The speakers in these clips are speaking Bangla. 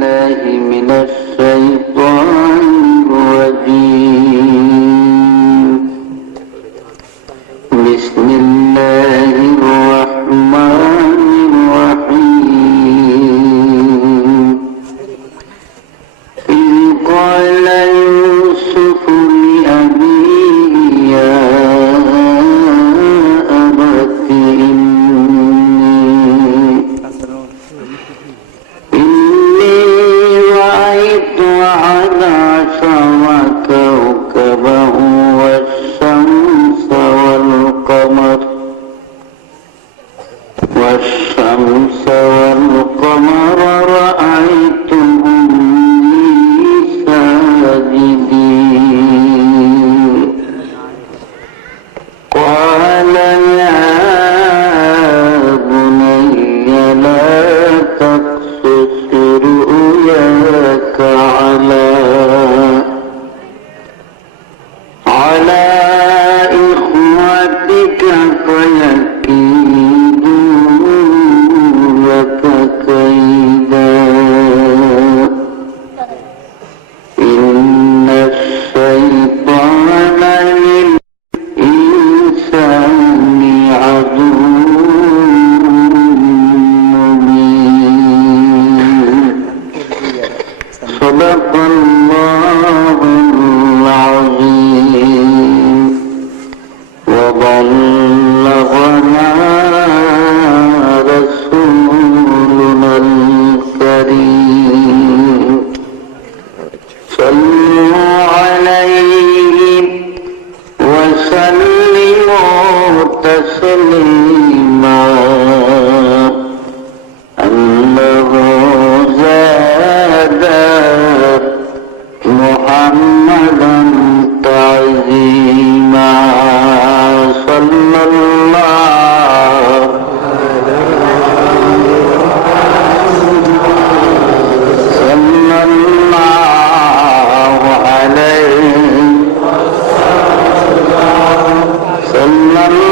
بالله من الشيطان الرجيم. بسم الله الرحمن الرحيم. إذ قال يوسف لأبيه يا أبت إني رأيت 11 كوكبا والشمس والقمر رأيتهم لي ساجدين. قال يا بني لا تقصص رؤياك على إخوتك فيكيدوا لك كيدا إن الشيطان للإنسان عدو مبين. صدق الله العظيم وبلغنا رسولنا الكريم. صلوا عليه وسلموا تسليما. أنه زاد محمدا تعظيما. صلى الله عليه صلى الله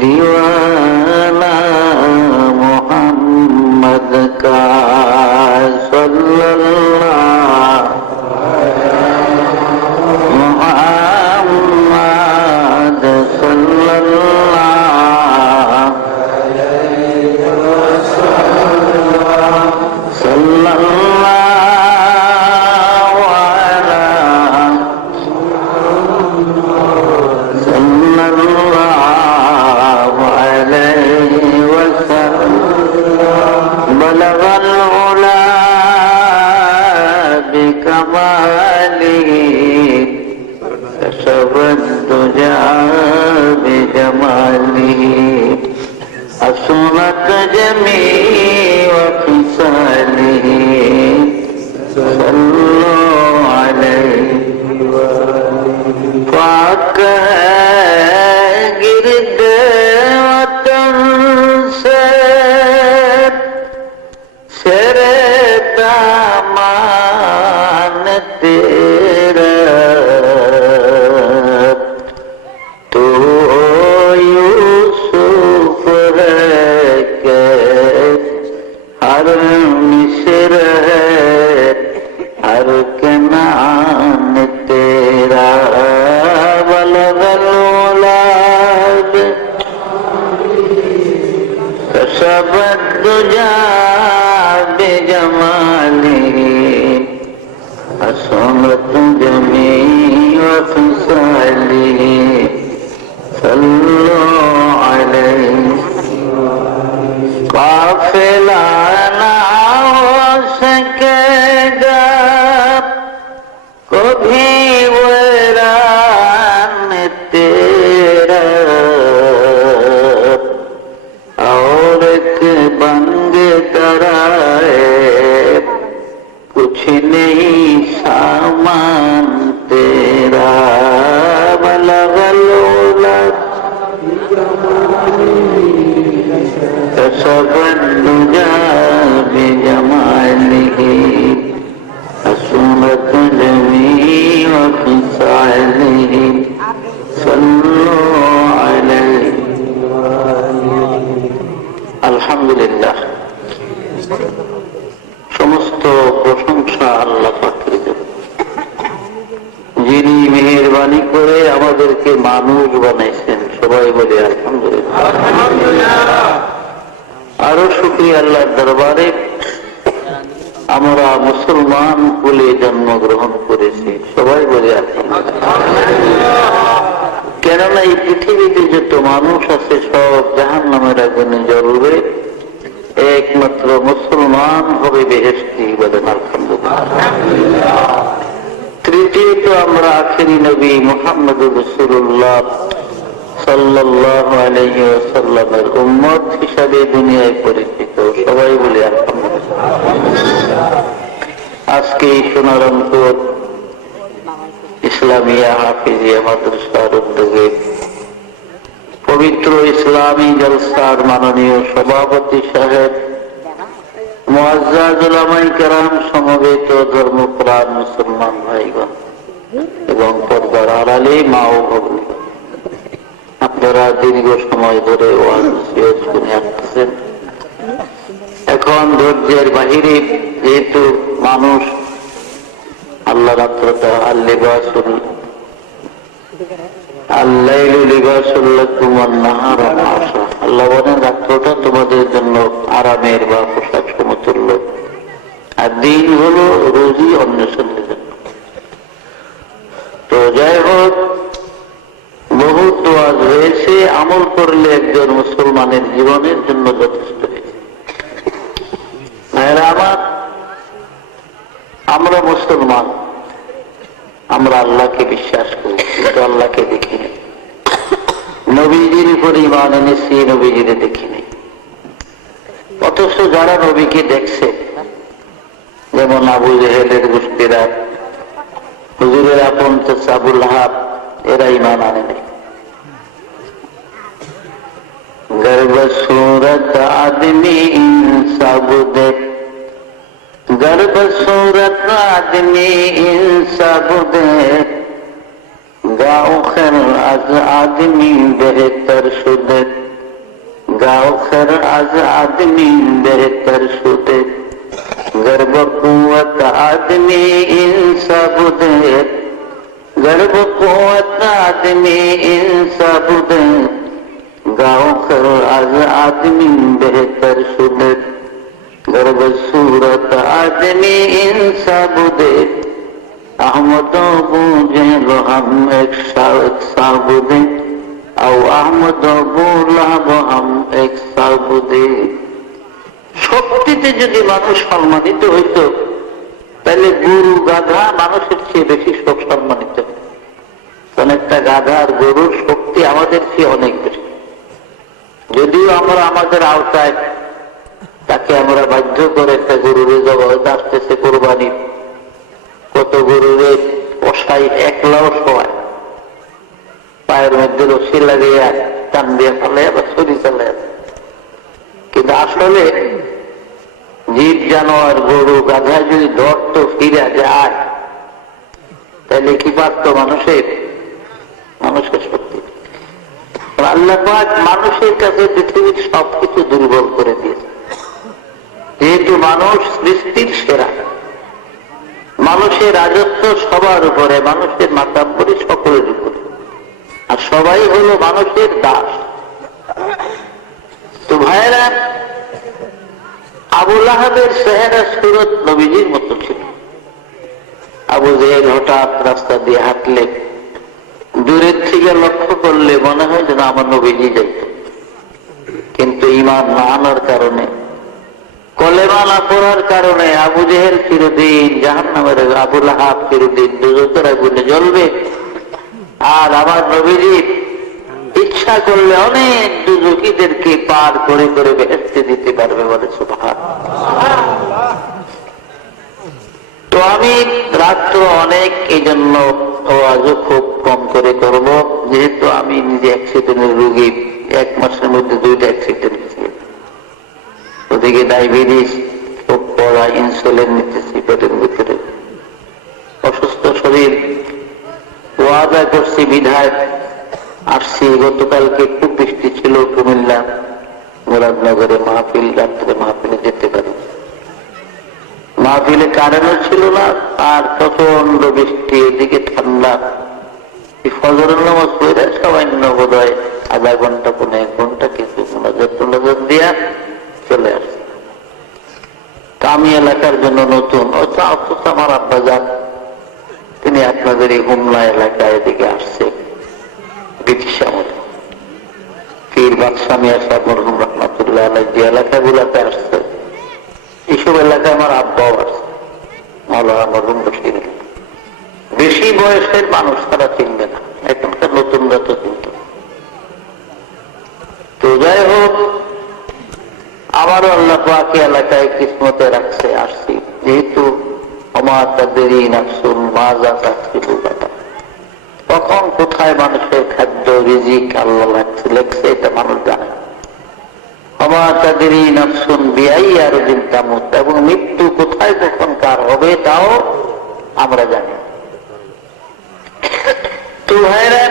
दीवाना मोहम्मद का সাল্লাল্লাহু মুহাম্মাদ সাল্লাল্লাহু সাল্লাল্লাহু আলা সাল্লাল্লাহু আলাইহি ওয়াসাল্লাম বালাগাল উলা বিকামালিহি কাশাফাত দুজা বিজামালিহি আসমাত জামিউ খিসালিহি সাল্লাল্লাহু আলাইহি ওয়াসাল্লাম পাক गिरद वतन से सरे दामान तेरा तो यूसुफ है के हर मिस्र है हर कनान तेरा बलगल औलाद कशफत दुजा बेजमालिही असमत जमीउ खिसालिही सल्लल्लाहु अलैहि काफिला ना हो सकेगा कभी वीरान तेरा और एक बंग तराए कुछ नहीं सामान तेरा बलगल औलाद कशफत दुजा बिजमालिही असमत जमीउ खिसालिही सल्लल्लाहु अलैहि আলহামদুলিল্লাহ সমস্ত প্রশংসা আল্লাহ পাকের জন্য, যিনি মেহেরবানি করে আমাদেরকে মানুষ বানাইছেন। সবাই বলে আলহামদুলিল্লাহ। আরো শুকরিয়া আল্লাহর দরবারে আমরা মুসলমান কুলে জন্মগ্রহণ করেছি। সবাই বলে আলহামদুলিল্লাহ। কেননা এই পৃথিবীতে যত মানুষ আছে সব জাহান্নামের আগুনে জ্বলবে, একমাত্র মুসলমান হবে বেহেশতি। বলেন আলহামদুলিল্লাহ। তৃতীয়ত আমরা আখেরি নবী মুহাম্মদুর রাসূলুল্লাহ সাল্লাল্লাহু আলাইহি ওয়াসাল্লামের উম্মত হিসাবে দুনিয়ায় পরিচিত। সবাই বলে আলহামদুলিল্লাহ। আজকে এই সোনারপুর ইসলামিয়া হাফিজিয়া মাদ্রাসার উদ্যোগে পবিত্র ইসলামী জলসার মাননীয় সভাপতি সাহেব, মুআজ্জাজ উলামায়ে কেরাম, সমবেত ধর্মপ্রাণ মুসলমান ভাইগণ এবং পর্দার আড়ালে মা ও ভগ্নীগণ, আপনারা দীর্ঘ সময় ধরে ওয়াজ শুনে আসছেন। এখন ধৈর্যের বাহিরে, যেহেতু মানুষ আল্লাহ রাত্রটা আল্লিবাসুল আল্লাইলু লিবাসুল লাকুম ওয়ান নাহারু মাশা, আল্লাহ বলেন রাত্রটা তোমাদের জন্য আরামের বা পোশাক সমতুল্য, আর দিন হলো রোজি অন্বেষণের জন্য। তো যাই হোক, বহুত ওয়াজ হয়েছে, আমল করলে একজন মুসলমানের জীবনের জন্য যথেষ্ট হয়েছে। ভাইরা আমার, আমরা মুসলমান, আমরা আল্লাহকে বিশ্বাস করি, কিন্তু আল্লাহকে দেখিনি। নবীজির উপর ঈমান এনেছি, নবীজিরে দেখিনি। অথচ যারা নবীকে দেখছে, যেমন আবু জেহেলের গোষ্ঠীরা, হুজুরের আপন চাচা আবুল আহাব, এরা ঈমান আনে নাই। गर्भ सूरत आदमी इंसाबुदे, गर्भ सूरत आदमी इंसाबुदे, गाँव खर आज आदमी बेहतर शुदे, गाँव खर आज आदमी बेहतर शुदे, गर्भ कुवत आदमी इंसा बुदे, गर्भ कुवत आदमी इंसा बुदे, गाँव कर आज आदमी बेहतर शुदे, गर्भ सूरत आदमी इंसा बुदे, अहमदो बूझे लो हम एक साबुदे, और अहमदो बोला हम एक साबुदे। শক্তিতে যদি মানুষ সম্মানিত হইত তাহলে গরু গাধা মানুষের চেয়ে বেশি সম্মানিত। অনেকটা গাধা আর গরুর শক্তি আমাদের চেয়ে অনেক বেশি। যদিও আমরা আমাদের আওতায় তাকে আমরা বাধ্য করে একটা গরুরে জবাই আসতেছে কোরবানির, কত গরুরে কষাই একলাও সবাই পায়ের মধ্যে রশি লাগিয়ে টান দিয়ে ফেলে বা ছড়ি চালে। কিন্তু আসলে জীব জানোয়ার গরু গাধা যদি ধরত ফিরে যায় তাহলে কি পারত মানুষের শক্তি। আল্লাহ পাক মানুষের কাছে পৃথিবীর সবকিছু দুর্বল করে দিয়েছে। যেহেতু মানুষ সৃষ্টির সেরা, মানুষের রাজত্ব সবার উপরে, মানুষের মাতাব্বরি সকলের উপরে, আর সবাই হলো মানুষের দাস। তো ভাইরা, আবু লাহাবের চেহারা সুরত নবীজির মতো ছিল। আবু জেহেল হঠাৎ রাস্তা দিয়ে হাঁটলে দূরের থেকে লক্ষ্য করলে মনে হয় যেন আমার নবীজি যাইত, কিন্তু ঈমান না আনার কারণে, কলেমা না পড়ার কারণে আবু জেহেল চিরদিন জাহান্নামের, আবু লাহাব চিরদিন দুজকের আগুনে জ্বলবে। আর আমার নবীজি ইচ্ছা করলে অনেক দুজকিদেরকে পার করে করে বেহেশতে দিতে পারবে, বলে সুবহানাল্লাহ। তো আমি রাত্র অনেক এই জন্য আওয়াজও খুব কম করে করব, যেহেতু আমি নিজে অ্যাক্সিডেন্টের রোগী। 1 মাসের মধ্যে 2টা অ্যাক্সিডেন্ট হয়েছে। ওদিকে ডায়াবেটিস খুব পড়া, ইনসুলিন নিতেছি পেটের ভিতরে, অসুস্থ শরীর। ওয়াদা করছি বিধায় আসছি। গতকালকে খুব বৃষ্টি ছিল কুমিল্লা মুরাদনগরে মাহফিল, রাত্রে মাহফিলে যেতে পারি। মাহফিলে কারেন্টও ছিল না, আর প্রচন্ড বৃষ্টি, এদিকে ঠান্ডা। ফজরের নামাজ পড়ে সামান্য বোধ হয় আধা ঘন্টা 1 ঘন্টা কিছু মোনাজাত দিয়া চলে আসছে। আমি এলাকার জন্য নতুন, অথচ আমার আব্বাজান তিনি আপনাদের এই হুমলা এলাকায় এদিকে আসছে ব্রিটিশ আমলে। পীর বাদশাহ মিয়া সাহেব মরহুম রহমাতুল্লাহ আলাইহি যে এলাকাগুলোতে আসছে, এইসব এলাকায় আমার আব্বাও আসছে, মাওলানা মরহুম বশির। বেশি বয়সের মানুষ তারা চিনবে না, এখনকার নতুনরা তো চিনত। তো যাই হোক, আমারও আল্লাহ পাক এলাকায় কিসমতে রাখছে, আসছি। যেহেতু আমার তাদের নাফসুন মাজা তাকসিবুল বাতা, কখন কোথায় মানুষের খাদ্য রিজিক আল্লাহ লেখছে এটা মানুষ জানে। আমার তাদের নাফসুন বিআই আর দিন তামুত, এবং মৃত্যু কোথায় কখন কার হবে তাও আমরা জানি। তো ভাইরা,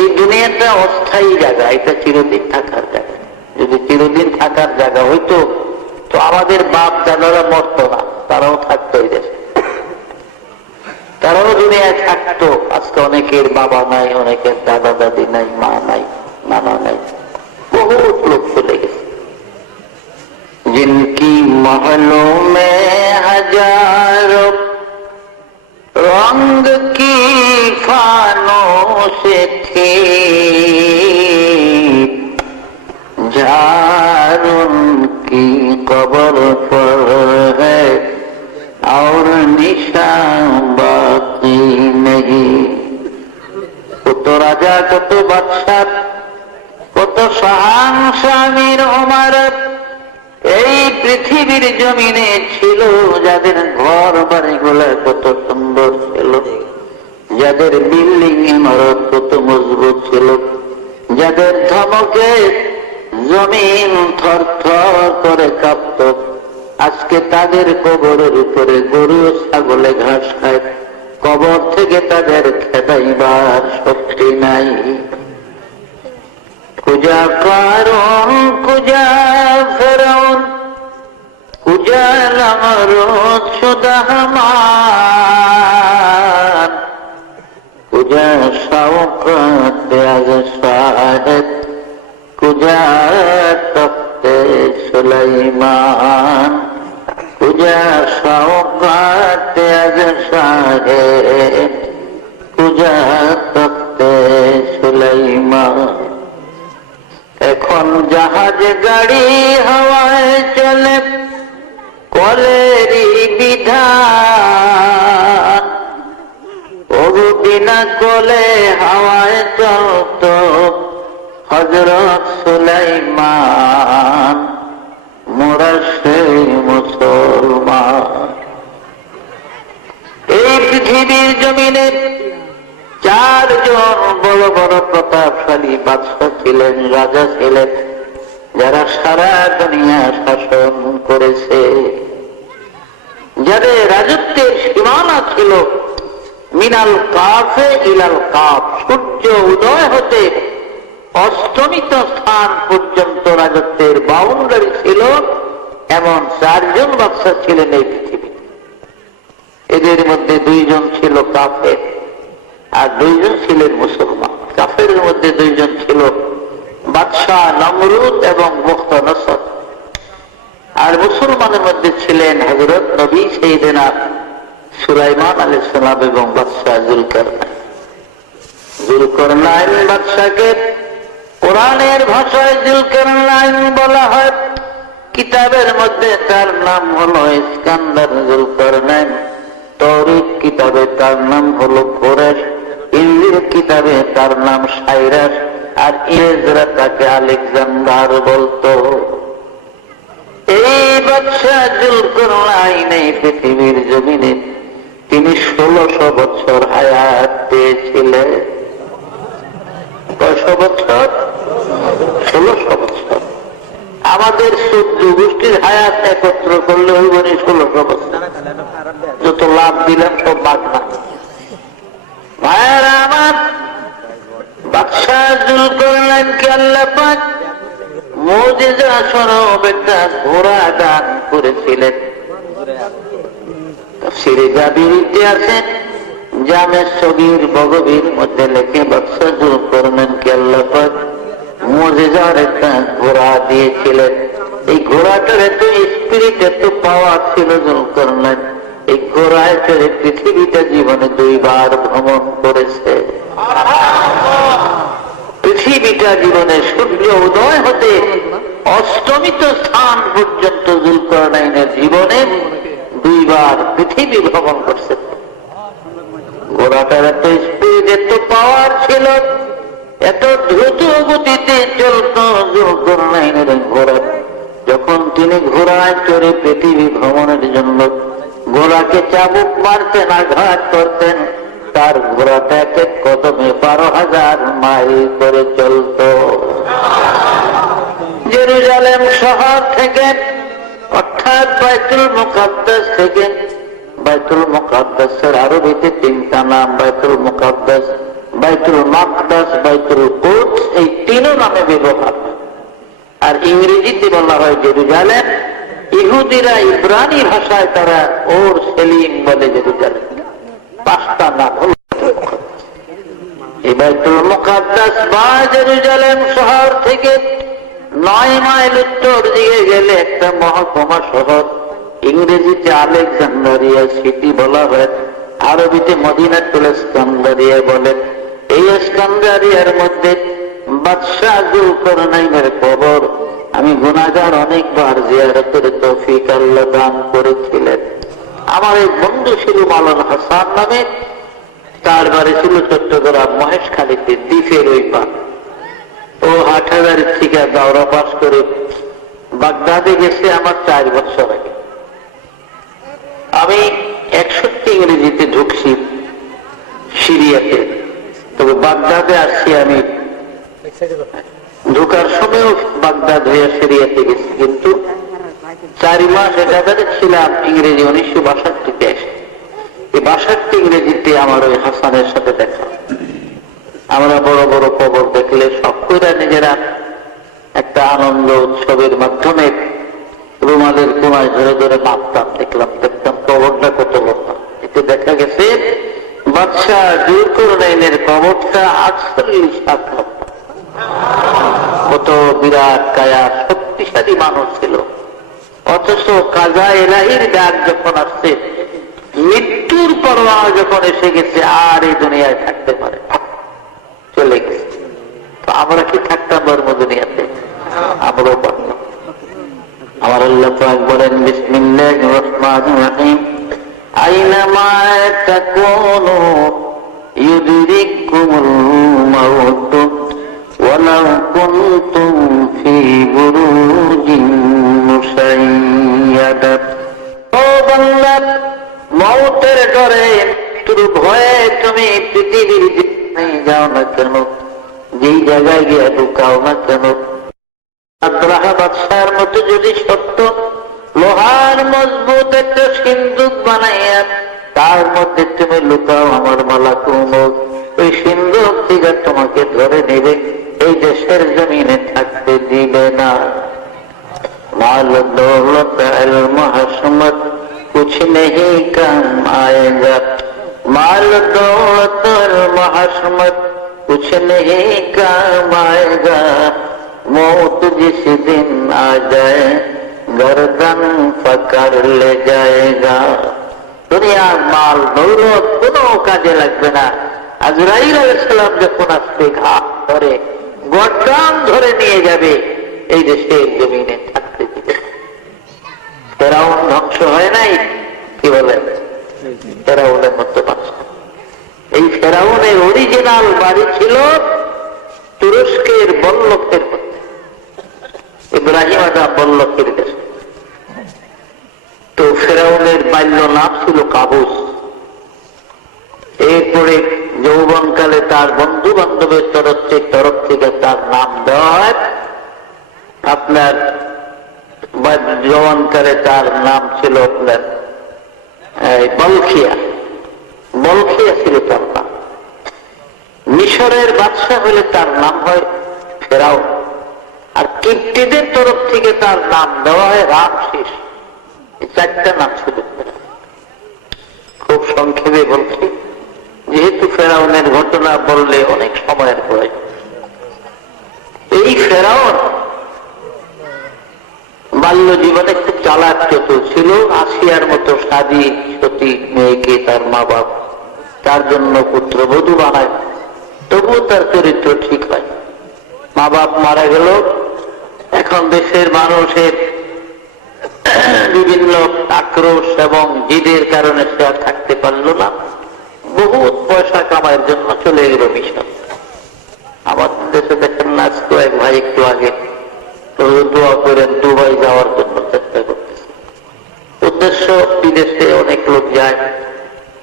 এই দুনিয়াটা অস্থায়ী জায়গা, এটা চিরদিন থাকার জায়গা। যদি চিরদিন থাকার জায়গা হইতো তো আমাদের বাপ দাদারা মরতো না, তারাও থাকতো এই দেশে, তারাও দুনিয়ায় থাকতো। আজকে অনেকের বাবা নাই, অনেকের দাদা দাদি নাই, মা নাই, নানা নাই, বহুত লোক চলে গেছে। जिनकी महलों में हजारों रंग की फानों से थी, झार उनकी कब्र पर है और निशान बाकी नहीं। কত রাজা, কত বাদশা, কত শাহানশামীর ওমরাত এই পৃথিবীর জমিনে ছিল, যাদের ঘর বাড়িগুলো কত সুন্দর ছিল, যাদের বিল্ডিং ইমারত কত মজবুত ছিল, যাদের ধমকে জমিন থরথর করে কাঁপত, আজকে তাদের কবরের উপরে গরু ছাগলে ঘাস খায়। কবর থেকে তাদের খেদাইবার শক্তি নাই। কুজা কারণ কুজা ফেরাউন, কুজা কুজাল আমরুদ সুদাহমান কুজা শওকত আজ শাহেদ কুজা তখতে সুলাইমান কুজা শওকত আজ শাহেদ কুজা তখতে সুলাইমান। এখন জাহাজ গাড়ি হাওয়ায় চলে কলেরই বিধান, ওগো বিনা কলে হাওয়ায় চলত হযরত সুলাইমান, মোরা সেই মুসলমান। এই পৃথিবীর জমিনে চারজন বড় বড় প্রতাপশালী বাদশাহ ছিলেন, রাজা ছিলেন, যারা সারা দুনিয়া শাসন করেছে, যাদের রাজত্বের সীমানা ছিল মিনাল কাফে ইলাল কাফ, সূর্য উদয় হতে অস্তমিত স্থান পর্যন্ত রাজত্বের বাউন্ডারি ছিল। এমন চারজন বাদশাহ ছিলেন এই পৃথিবী। এদের মধ্যে দুইজন ছিল কাফের আর দুইজন ছিলেন মুসলমান। কাফের মধ্যে দুইজন ছিল বাদশাহ নমরুদ এবং মুখতানসর, আর মুসলমানের মধ্যে ছিলেন হযরত নবী সাইয়েদনা সুলাইমান আলাইহিস সালাম এবং বাদশাহ যুলকারনাইন। যুলকারনাইন বাদশাকে কোরআনের ভাষায় যুলকারনাইন বলা হয়, কিতাবের মধ্যে তার নাম হলো ইস্কান্দার যুলকারনাইন, তৌরাত কিতাবে তার নাম হলো কোরেশ, ইনজিল কিতাবে তার নাম সাইরাস, আর ইংরেজরা তাকে আলেকজান্ডার বলতো। এই বাদশাহ যুলকারনাইন এই পৃথিবীর জমিনে তিনি 1600 বছর হায়াত পেয়েছিলেন। কয়শো বছর? 1600 বছর। আমাদের 14 গোষ্ঠীর হায়াত একত্র করলে হইব 1600 বছর। যত লাভ দিলাম সব বাগনা। ভাইয়েরা আমার, বাদশাহ যুলকারনাইনকে আল্লাহ পাক মুজিজা স্বরূপ একটা ঘোড়া দান করেছিলেন। তাফসীরে জাবিরিতে আছে, জামে সগীর বগবীর মধ্যে লেখে বাদশাহ যুলকারনাইনকে আল্লাহ পাক মুজিজার একটা ঘোড়া দিয়েছিলেন। এই ঘোড়াটার এত স্পিরিট, এত পাওয়ার ছিল যুলকারনাইন, এই ঘোড়ায় চড়ে পৃথিবীটা জীবনে 2 বার ভ্রমণ করেছে। পৃথিবীটা জীবনে সূর্য উদয় হতে অস্তমিত স্থান পর্যন্ত যুলকারনাইনের জীবনে 2 বার পৃথিবী ভ্রমণ করছে। ঘোড়াটার এত স্পিড, এত পাওয়ার ছিল, এত দ্রুত গতিতে চলত যুলকারনাইনের ঘোড়া। যখন তিনি ঘোড়ায় চড়ে পৃথিবী ভ্রমণের জন্য ঘোড়াকে চাবুক মারতেন, আঘাত করতেন, তার ঘোড়াটা এক এক কদমে 12,000 মাইল করে চলত। জেরুজালেম শহর থেকে, অর্থাৎ বাইতুল মুকাদ্দাস থেকে, বাইতুল মুকাদ্দাসের আরবিতে 3টা নাম, বাইতুল মুকাদ্দাস, বাইতুল মাকদাস, বাইতুল কুদস, এই 3 নামে ব্যবহার। আর ইংরেজিতে বলা হয় জেরুজালেম। ইহুদিরা ইব্রানি ভাষায় তারা ওর সেলিম বলে জেরুজালেম। 5টা নাম হল বাইতুল মুকাদ্দাস বা জেরুজালেম শহর থেকে 9 মাইল উত্তর দিকে গেলে একটা মহকুমা শহর, ইংরেজিতে আলেকজান্ডারিয়া সিটি বলা হয়, আরবিতে মদিনাতুল ইস্কান্দারিয়া বলে। এই ইস্কান্দারিয়ার মধ্যে বাদশাহ যুলকারনাইনের কবর আমি গুনাহগার অনেকবার জিয়ারতের তৌফিক আল্লাহ দান করেছিলেন। আমার এক বন্ধু ছিল মাওলানা হাসান নামে, তার বাড়ি ছিল চট্টগ্রাম মহেশখালীতে, দ্বীপের ওই পার। ও হাটহাজারী থেকে দাওরা পাস করে বাগদাদে গেছে আমার 4 বছর আগে। আমি 61 ইংরেজিতে ঢুকছি সিরিয়াতে, তবে বাগদাদে আসছি আমি ঢোকার সময়ও বাগদাদ হয়ে সিরিয়াতে গেছি, কিন্তু 4 মাস একাধারে ছিলাম ইংরেজি 1962-তে এসে। এই 62 ইংরেজিতে আমার ওই হাসানের সাথে দেখা। আমরা বড় বড় কবর দেখলে সব কইরা নিজেরা একটা আনন্দ উৎসবের মাধ্যমে রুমালের কোনায় ধরে ধরে মাপতাম, দেখতাম কবরটা কত লম্বা। এতে দেখা গেছে বাদশাহ যুলকারনাইনের কবরটা 48 হাত লম্বা। কত বিরাট কায়া, শক্তিশালী মানুষ ছিল। অথচ কাজা এলাহির ডাক যখন আসছে, মৃত্যুর পরোয়া যখন এসে গেছে, আর এই দুনিয়ায় থাকতে পারে, চলে গেছে। তো আমরা কি থাকতাম ধর্ম দুনিয়াতে? আমরাও পারলাম। আমার আল্লাহ পাক বলেন, বিসমিল্লাহির রহমানির রহিম, আইনামা তাকুনু ইউদরিকুমুল মাউত ওয়ালাউ কুনতুম ফি বুরুজিন মুশাইয়াদা। ও বান্দা, মওতের ডরে, মৃত্যুর ভয়ে তুমি পৃথিবীর যেখানেই যাও না কেন, যেই জায়গায় গিয়ে ঢুকাও না কেন, আব্রাহা বাদশার মতো যদি সত্য লোহার মজবুত একটা সিন্দুক বানাইয়া তার মধ্যে তুমি লুকাও আমার মালাকুল মউত, ওই সিন্দুক থেকে তোমাকে ধরে নেবে, এই দেশের জমিনে থাকতে দিবে না। মাল দৌলত ইলম হশমত কুছ নেহি কাম আয়েগা, মাল দৌলত ইলম হশমত कुछ नहीं काम आएगा, मौत जिस दिन आ जाए गर्दन पकड़ ले जाएगा। দুনিয়ার মাল দৌলত কোনো কাজে লাগবে না। আজরাইল আলাইহিস সালাম যখন আসবে, ঘাট ধরে গর্দান ধরে নিয়ে যাবে, এই দেশের জমিনে থাকতে দিবে। ফেরাউন ধ্বংস হয় নাই, কি বলেন? ফেরাউনের মতো বাদশা। এই ফেরাউনের অরিজিনাল বাড়ি ছিল তুরস্কের বল্লকের মধ্যে, ইব্রাহিম আদম বল্লকের দেশে। তো ফেরাউনের বাল্য নাম ছিল কাবুস। এরপরে যৌবনকালে তার বন্ধু বান্ধবের তরফ থেকে তার নাম দেওয়া হয় আপনার, যৌবনকালে তার নাম ছিল আপনার বলখিয়া। বলখিয়া ছিল তার নাম। মিশরের বাদশাহ হলে তার নাম হয় ফেরাউন, আর কিপ্টিদের তরফ থেকে তার নাম দেওয়া হয় রামসিস। এই চারটা নাম ছিল। খুব সংক্ষেপে বলছি, যেহেতু ফেরাউনের ঘটনা বললে অনেক সময়ের প্রয়োজন। এই ফেরাউন বাল্য জীবনে খুব চালাক চতুর ছিল। আসিয়ার মতো সাদী সতী মেয়েকে তার মা বাপ তার জন্য পুত্রবধূ বানায়, তবুও তার চরিত্র ঠিক হয়। মা বাপ মারা গেল, এখন দেশের মানুষের বিভিন্ন আক্রোশ এবং জিদের কারণে সে আর থাকতে পারল না। বহুত পয়সা কামাইয়ের জন্য চলে গেল মিশর। আমাদের দেশে দেখেন না, এক ভাই একটু আগে দোয়া করেন দুবাই যাওয়ার জন্য চেষ্টা করতেছে। উদ্দেশ্য বিদেশে অনেক লোক যায়,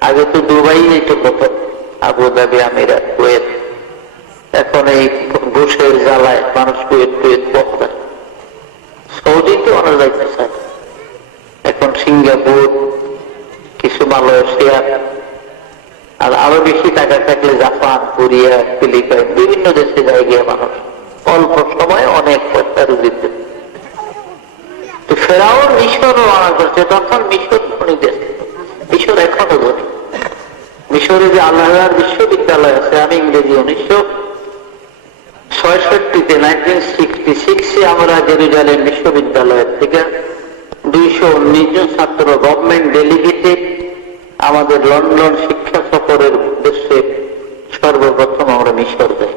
আগে তো দুবাই তো প্রথম, আবুধাবি, আমিরাত, কুয়েত। এখন এই ঘুষের জ্বালায় মানুষ কুয়েত পড়ায়। সৌদিতে অনেক যাইতে চায়, এখন সিঙ্গাপুর, কিছু মালয়েশিয়া, আর আরো বেশি টাকা থাকলে জাপান, কোরিয়া, ফিলিপাইন, বিভিন্ন দেশে যায় গিয়ে মানুষ অল্প সময় অনেক পয়সা রুজিতে। তো ফেরাউন মিশরও আনা করছে, তখন মিশর ধনী দেশ, মিশর এখনো ধনী। মিশরে যে আল্লাহর বিশ্ববিদ্যালয় আছে, আমি ইংরেজি 1966-তে 1966 আমরা জেরুজালেম বিশ্ববিদ্যালয়ের থেকে 219 জন ছাত্র গভর্নমেন্ট ডেলিগেটেড আমাদের লন্ডন শিক্ষা সফরের উদ্দেশ্যে সর্বপ্রথম আমরা মিশর যাই।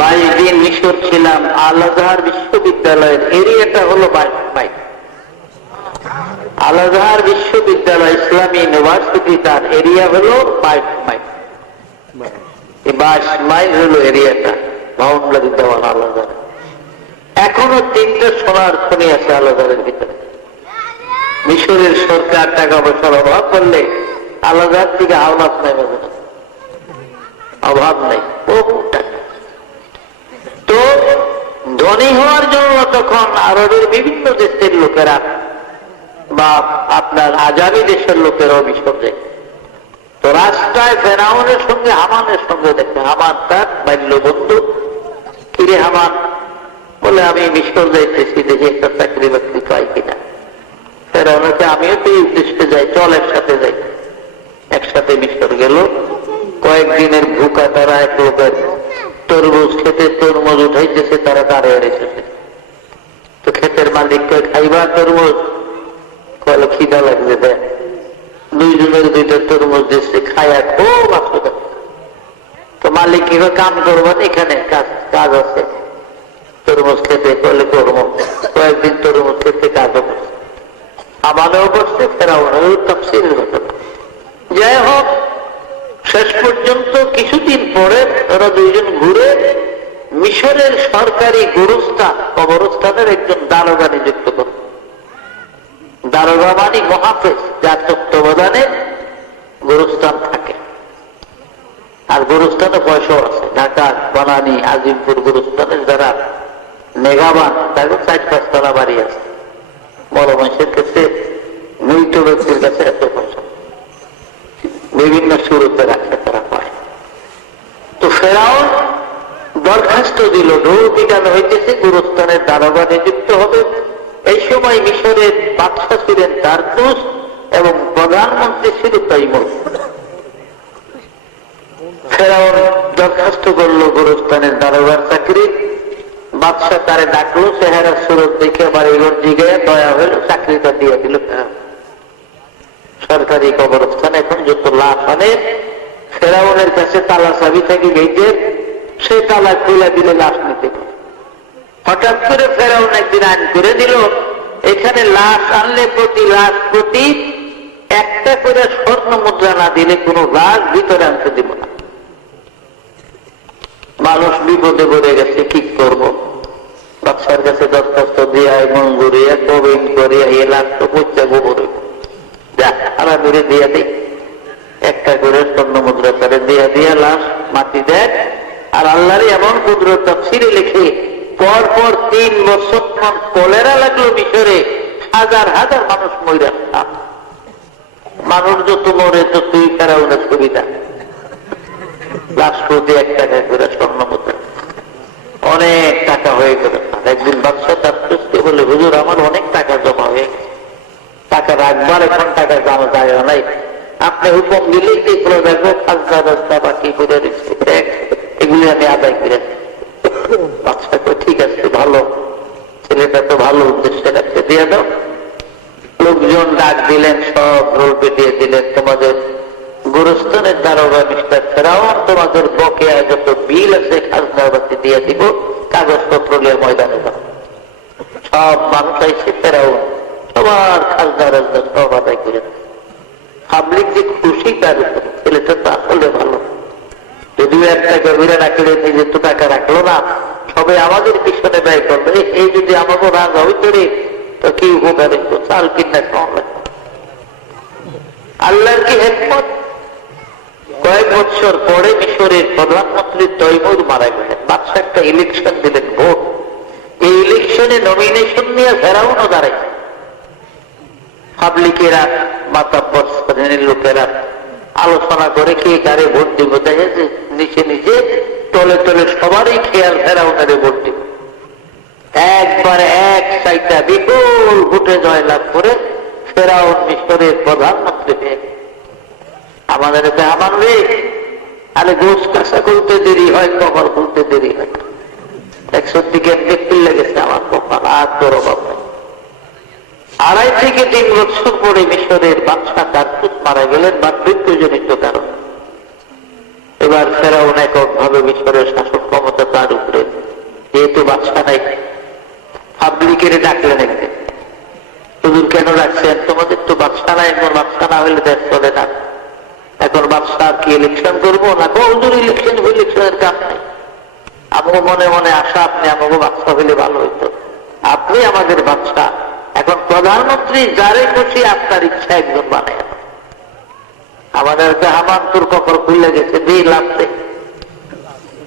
22 দিন মিশর ছিলাম। আল আজহার বিশ্ববিদ্যালয়ের এরিয়াটা হলো 22 মাইল। আল আজহার বিশ্ববিদ্যালয় ইসলামী ইউনিভার্সিটি, তার এরিয়া হলো 22 মাইল। এই 22 মাইল হলো এরিয়াটা, বাউন্ডারি দেওয়া আল আজহার। এখনো 3টে সোনার খনি আছে আল আজহারের ভিতরে। মিশরের সরকার টাকা পয়সার অভাব করলে আল আজহার থেকে আওলাদ নেবে না, অভাব নেই, বহু টাকা। তো ধনী হওয়ার জন্য তখন আরবের বিভিন্ন দেশের লোকেরা বা আপনার আজাবি দেশের লোকেরাও মিশর যায়। তো রাস্তায় ফেরাউনের সঙ্গে হামানের সঙ্গে দেখে, হামান তার বাল্য বন্ধু। কিরে হামান, বলে আমি মিশর যাইতেছি, দেখি একটা চাকরি বাকরি পাই কিনা। ফেরাউনকে আমিও তো এই উদ্দেশ্যে যাই, চল একসাথে যাই। একসাথে মিশর গেল। কয়েকদিনের ভুকা তারা এক লোকের তরমুজ খেতে তরমুজ উঠাইতেছে, তারা দাঁড়িয়ে রেখেছে। তো ক্ষেতের মালিককে খাইবা তরমুজ, কল খিদা লাগবে দেয়, দুইজনের দুইটা তরমুজ দিচ্ছে, খায়া খুব আসবে। তো মালিক কিভাবে কাম করবেন, এখানে কাজ আছে তরমুজ খেতে, করলে করবো। কয়েকদিন তরমুজ খেতে কাজও করছে, আমাদেরও করছে, ফেরাউনেরও তাফসীর ঘটনা। যাই হোক, শেষ পর্যন্ত কিছুদিন পরে ওরা দুইজন ঘুরে মিশরের সরকারি কবরস্থানের একজন দারোগা নিযুক্ত করে। দারোগা মানে মহাফেজ, যার তত্ত্বাবধানে গোরস্থান থাকে। আর গোরস্থানে পয়সাও আছে, ঢাকা, বনানী, আজিমপুর গোরস্থানের যারা মেঘাবান, তাদের 4-5 তলা বাড়ি আছে। বড় মানুষের কাছে, মৃত ব্যক্তির কাছে এত পয়সা বিভিন্ন শুরুতে রাখে, তারা পায়। তো ফেরাউন দরখাস্ত দিল, ঢোল পিটানো হইতেছে, গোরস্থানের দারোগা নিযুক্ত হবে। এই সময় মিশরের বাদশা ছিলেন দারতুস এবং প্রধানমন্ত্রী ছিল তাইমুর। ফেরাউন দরখাস্ত করলো গোরস্থানের দারোগার চাকরি। বাদশা তারে ডাকলো, চেহারা সুরত দেখে বাড়িঘর দিকে দয়া হইল, চাকরিটা দিয়ে দিল। সরকারি কবরস্থান এখন যত লাশ আনে, ফেরাউনের কাছে তালা চাবি থেকে গেটের, সে তালা খুলে দিলে লাশ নিতে পারে। হঠাৎ করে ফেরাউন একদিন আইন করে দিল, এখানে লাশ আনলে প্রতি লাশ প্রতি 1টা করে স্বর্ণ মুদ্রা না দিলে কোনো লাশ ভিতরে আনতে দিব না। মানুষ বিপদে পড়ে গেছে, কি করবো? বাদশার কাছে দরখাস্ত দিয়ে মঞ্জুরিয়া কবিন করিয়া এ লাশ তো পচা গোবর আরামে দিয়ে দিই, 1টা করে স্বর্ণ মুদ্রা তারে দিয়ে দিয়ে লাশ মাটি দেয়। আর আল্লাহর এমন কুদরত তাফসীরে লিখে, পরপর 3 বছর কলেরা লাগলো মিশরে, হাজার হাজার মানুষ মরে। মানুষ যত মরে ততই ফেরাউনের সুবিধা। লাশ প্রতি 1 টাকা করে স্বর্ণ মুদ্রা, অনেক টাকা হয়ে গেল। একদিন বাদশা তার সুস্থ বলে, হুজুর আমার অনেক টাকা জমা হয়ে গেছে, টাকা রাখবার এখন টাকা জমা যায় নাই, আপনি হুকুম দিলেই দেখলো, দেখো খাজনা রাস্তা বাকি করে দিচ্ছে, এগুলি আমি আদায় করে। বাদশা তো ঠিক আছে, ভালো ছেলেটা তো ভালো উদ্দেশ্যে রাখতে, দিয়ে দাও। লোকজন ডাক দিলেন, সব রোল পেটিয়ে দিলেন, তোমাদের গোরস্থানের দারোগা মিস্টার ফেরাউন তোমাদের বকেয়া যত বিল আছে খাজনা বাতি দিয়ে দিব, কাগজপত্র নিয়ে ময়দানে যাও। সব মানুষ আইসে, ফেরাউন সবার খাজনা রাজনা সব আদায় করে দেয়। পাবলিক যে খুশি তার উপরে, ছেলেটা তো আসলে ভালো, যদিও 1 টাকা ঘুরে রাখলে নিজে তো টাকা রাখলো না, সবাই আমাদের পিছনে ব্যয় করবে। এই যদি আমাকে রাজা হইতে তো কি উপকার হইতো, চাল কিনা খাওয়া। আল্লাহর কি হিকমত! কয়েক বছর পরে মিশরের প্রধানমন্ত্রী তৈমুর মারা গেলেন। বাদশা একটা ইলেকশন দিলেন, ভোট। এই ইলেকশনে নমিনেশন নিয়ে ফেরাউনও দাঁড়াইছে। পাবলিকেরা, মাতাব্বর শ্রেণীর লোকেরা আলোচনা করে কে কারে ভোট দিব, দেখেছে নিচে নিচে তলে তলে সবারই খেয়াল ফেরাউনের ভোট দিব। একবারে 1 সাইটা বিপুল ভোটে জয়লাভ করে ফেরাউন মিশরের প্রধানমন্ত্রী হয়ে। আমাদের আমার রে, আরে গোস কাঁচা করতে দেরি হয়, কপাল খুলতে দেরি হয়। 100 দিকে খুলে গেছে আমার কপাল, আর তোর অভাব নাই। 2.5 থেকে 3 বছর পরে মিশরের বাদশা দারতুস মারা গেলেন বার্ধক্যজনিত কারণ। এবার ফেরাউন এককভাবে মিশরের শাসন ক্ষমতা তার উপরে, যেহেতু বাদশা নাই, পাবলিকের ডাকলেন একদিন, হুজুর কেন ডাকছেন? তোমাদের তো বাদশা নাই, এখন বাদশা না হলে দেশ চলে না। এখন বাদশা কি ইলেকশন করবো না? হুজুর ইলেকশনের কাজ নাই, আমাকে মনে মনে আশা আপনি আমাকে বাদশা হইলে ভালো হইতো। আপনি আমাদের বাদশা, এখন প্রধানমন্ত্রী যারে খুশি আপনার ইচ্ছা একজন বানায়। আমাদের হামান তোর কখনো খুলে গেছে, দিয়ে লাভ নেই।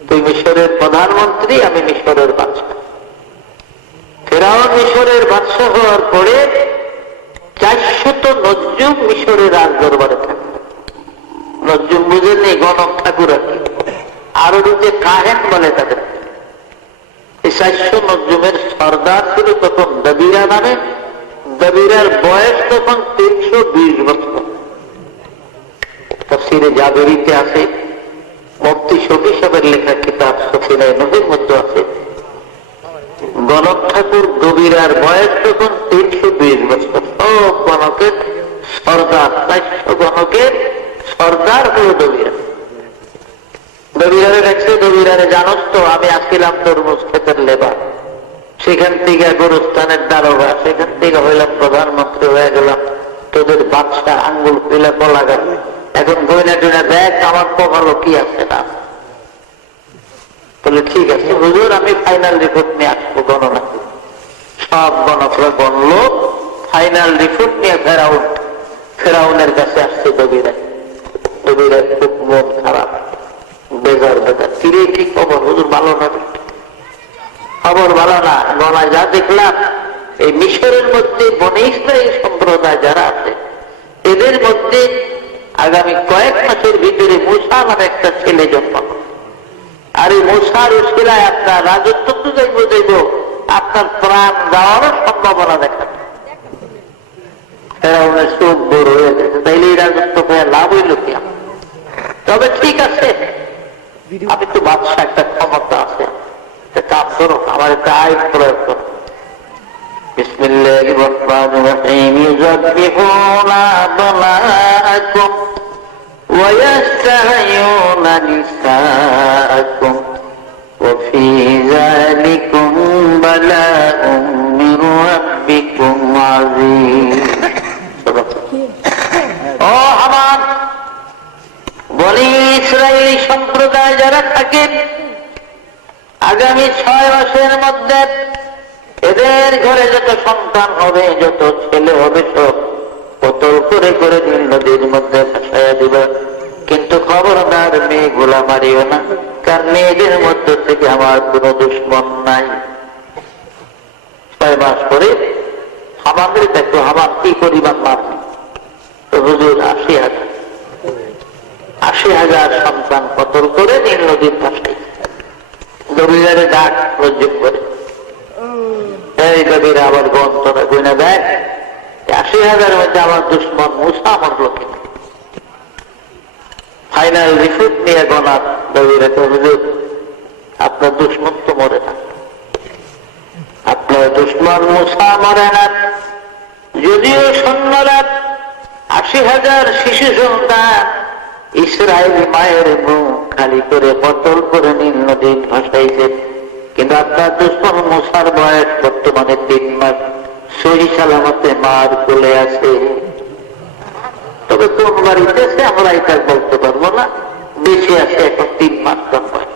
তুই মিশরের প্রধানমন্ত্রী, আমি মিশরের বাদশা। ফেরাউন মিশরের বাদশা হওয়ার পরে 400 নজরুম মিশরের রাজ দরবারে থাকে। নজরুম বুঝেননি? গণক ঠাকুর আর কি, আরো যে কাহেন বলে তাদের। এই 400 নজুমের সর্দার ছিল তখন দবিরা নামে। দবিরার বয়স তখন 320 বছর। তাফসীরে জাবেরিতে আছে, মুফতি শফি সাহেবের লেখা কিতাব সফিনায়ে নূহের মধ্যে আছে, গণক ঠাকুর দবিরার বয়স তখন 320 বছর। সব গণকের সর্দার, 400 গণকের সর্দার হল দবিরা। দবিরারে দেখছে, দবিরারে জানোস তো আমি আসছিলাম তরমুজ ক্ষেতের লেবার, সেখান থেকে গোরস্থানের দারোগা, সেখান থেকে হইলাম প্রধানমন্ত্রী হয়ে গেলাম, তোদের বাদশা আঙ্গুল খুলে কলা গেল, এখন গয়না টয়না দেখ আমার কপালও কি আছে না। বলে ঠিক আছে হুজুর, আমি ফাইনাল রিপোর্ট নিয়ে আসবো গণনা। সব গণকরা গণলো, ফাইনাল রিপোর্ট নিয়ে ফেরাউনের কাছে আসছে দবিরা। দবিরার খুব মন খারাপ, বেজার বেজার, কিরে কি খবর হুজুর? ভালো না? খবর ভালো না। গলায় যা দেখলাম, এই মিশরের মধ্যে বনে ইসরাইল সম্প্রদায় যারা আছে এদের মধ্যে আগামী কয়েক মাসের ভিতরে মূসা নামে একটা ছেলে জন্ম, আর এই মূসার উশিলায় আপনার রাজত্ব তো যাইব, আপনার প্রাণ যাওয়ারও সম্ভাবনা দেখা। ফেরাউনের চোখ বড় হয়ে গেছে, তাইলে এই রাজত্ব পেয়ে লাভ হইল কি? তবে ঠিক আছে, আমি তো বাদশা, একটা ক্ষমতা আছে, কাজ করো, আমার একটা আইন প্রয়োগ করো। বিসমিল্লাহির রহমানির রহিম। ইউযাব্বিহুনা আবনাআকুম ওয়া ইয়াসতাহয়ুনা নিসাআকুম ওয়া ফী যালিকুম বালাউম মির রাব্বিকুম আযীম। ও হামান, বনি ইসরাইল সম্প্রদায় যারা থাকে, আগামী 6 মাসের মধ্যে এদের ঘরে যত সন্তান হবে, যত ছেলে হবে, সব কতল করে করে নীল নদীর মধ্যে ভাসাইয়া দিল। কিন্তু খবরদার মেয়েগুলা মারিও না, কারণ মেয়েদের মধ্যে থেকে আমার কোন দুশ্মন নাই। 6 মাস পরে হামাদের দেখো, হামার কি পরিমাণ মারবে? হুজুর 80,000 সন্তান কতল করে নীল নদীর ভাসাই। দবিরারে ডাক প্রযোগ করে, এই দবিরা আবার গন্তরা গুনে দেখ, 80,000 মধ্যে আমার দুশ্মন মূসা আমার লোকে। ফাইনাল রিপোর্ট নিয়ে গণা দবিরাকে, হুজুর আপনার দুশ্মন তো মরে না, আপনার দুশ্মন মূসা মরে না। যদিও সৈন্যরা 80,000 শিশু সন্তান ইসরায়েলি মায়ের মুখ খালি করে বোতল করে নীল নদীর ভাসাইছে, কিন্তু আপনার দুশ্মন মূসার বয়স বর্তমানে 3 মাস, সহি সালামতে মার কোলে আছে। তবে কোন বাড়িতে আছে আমরা এটা বলতে পারবো না, বেশি আছে এখন 3 মাস বয়স।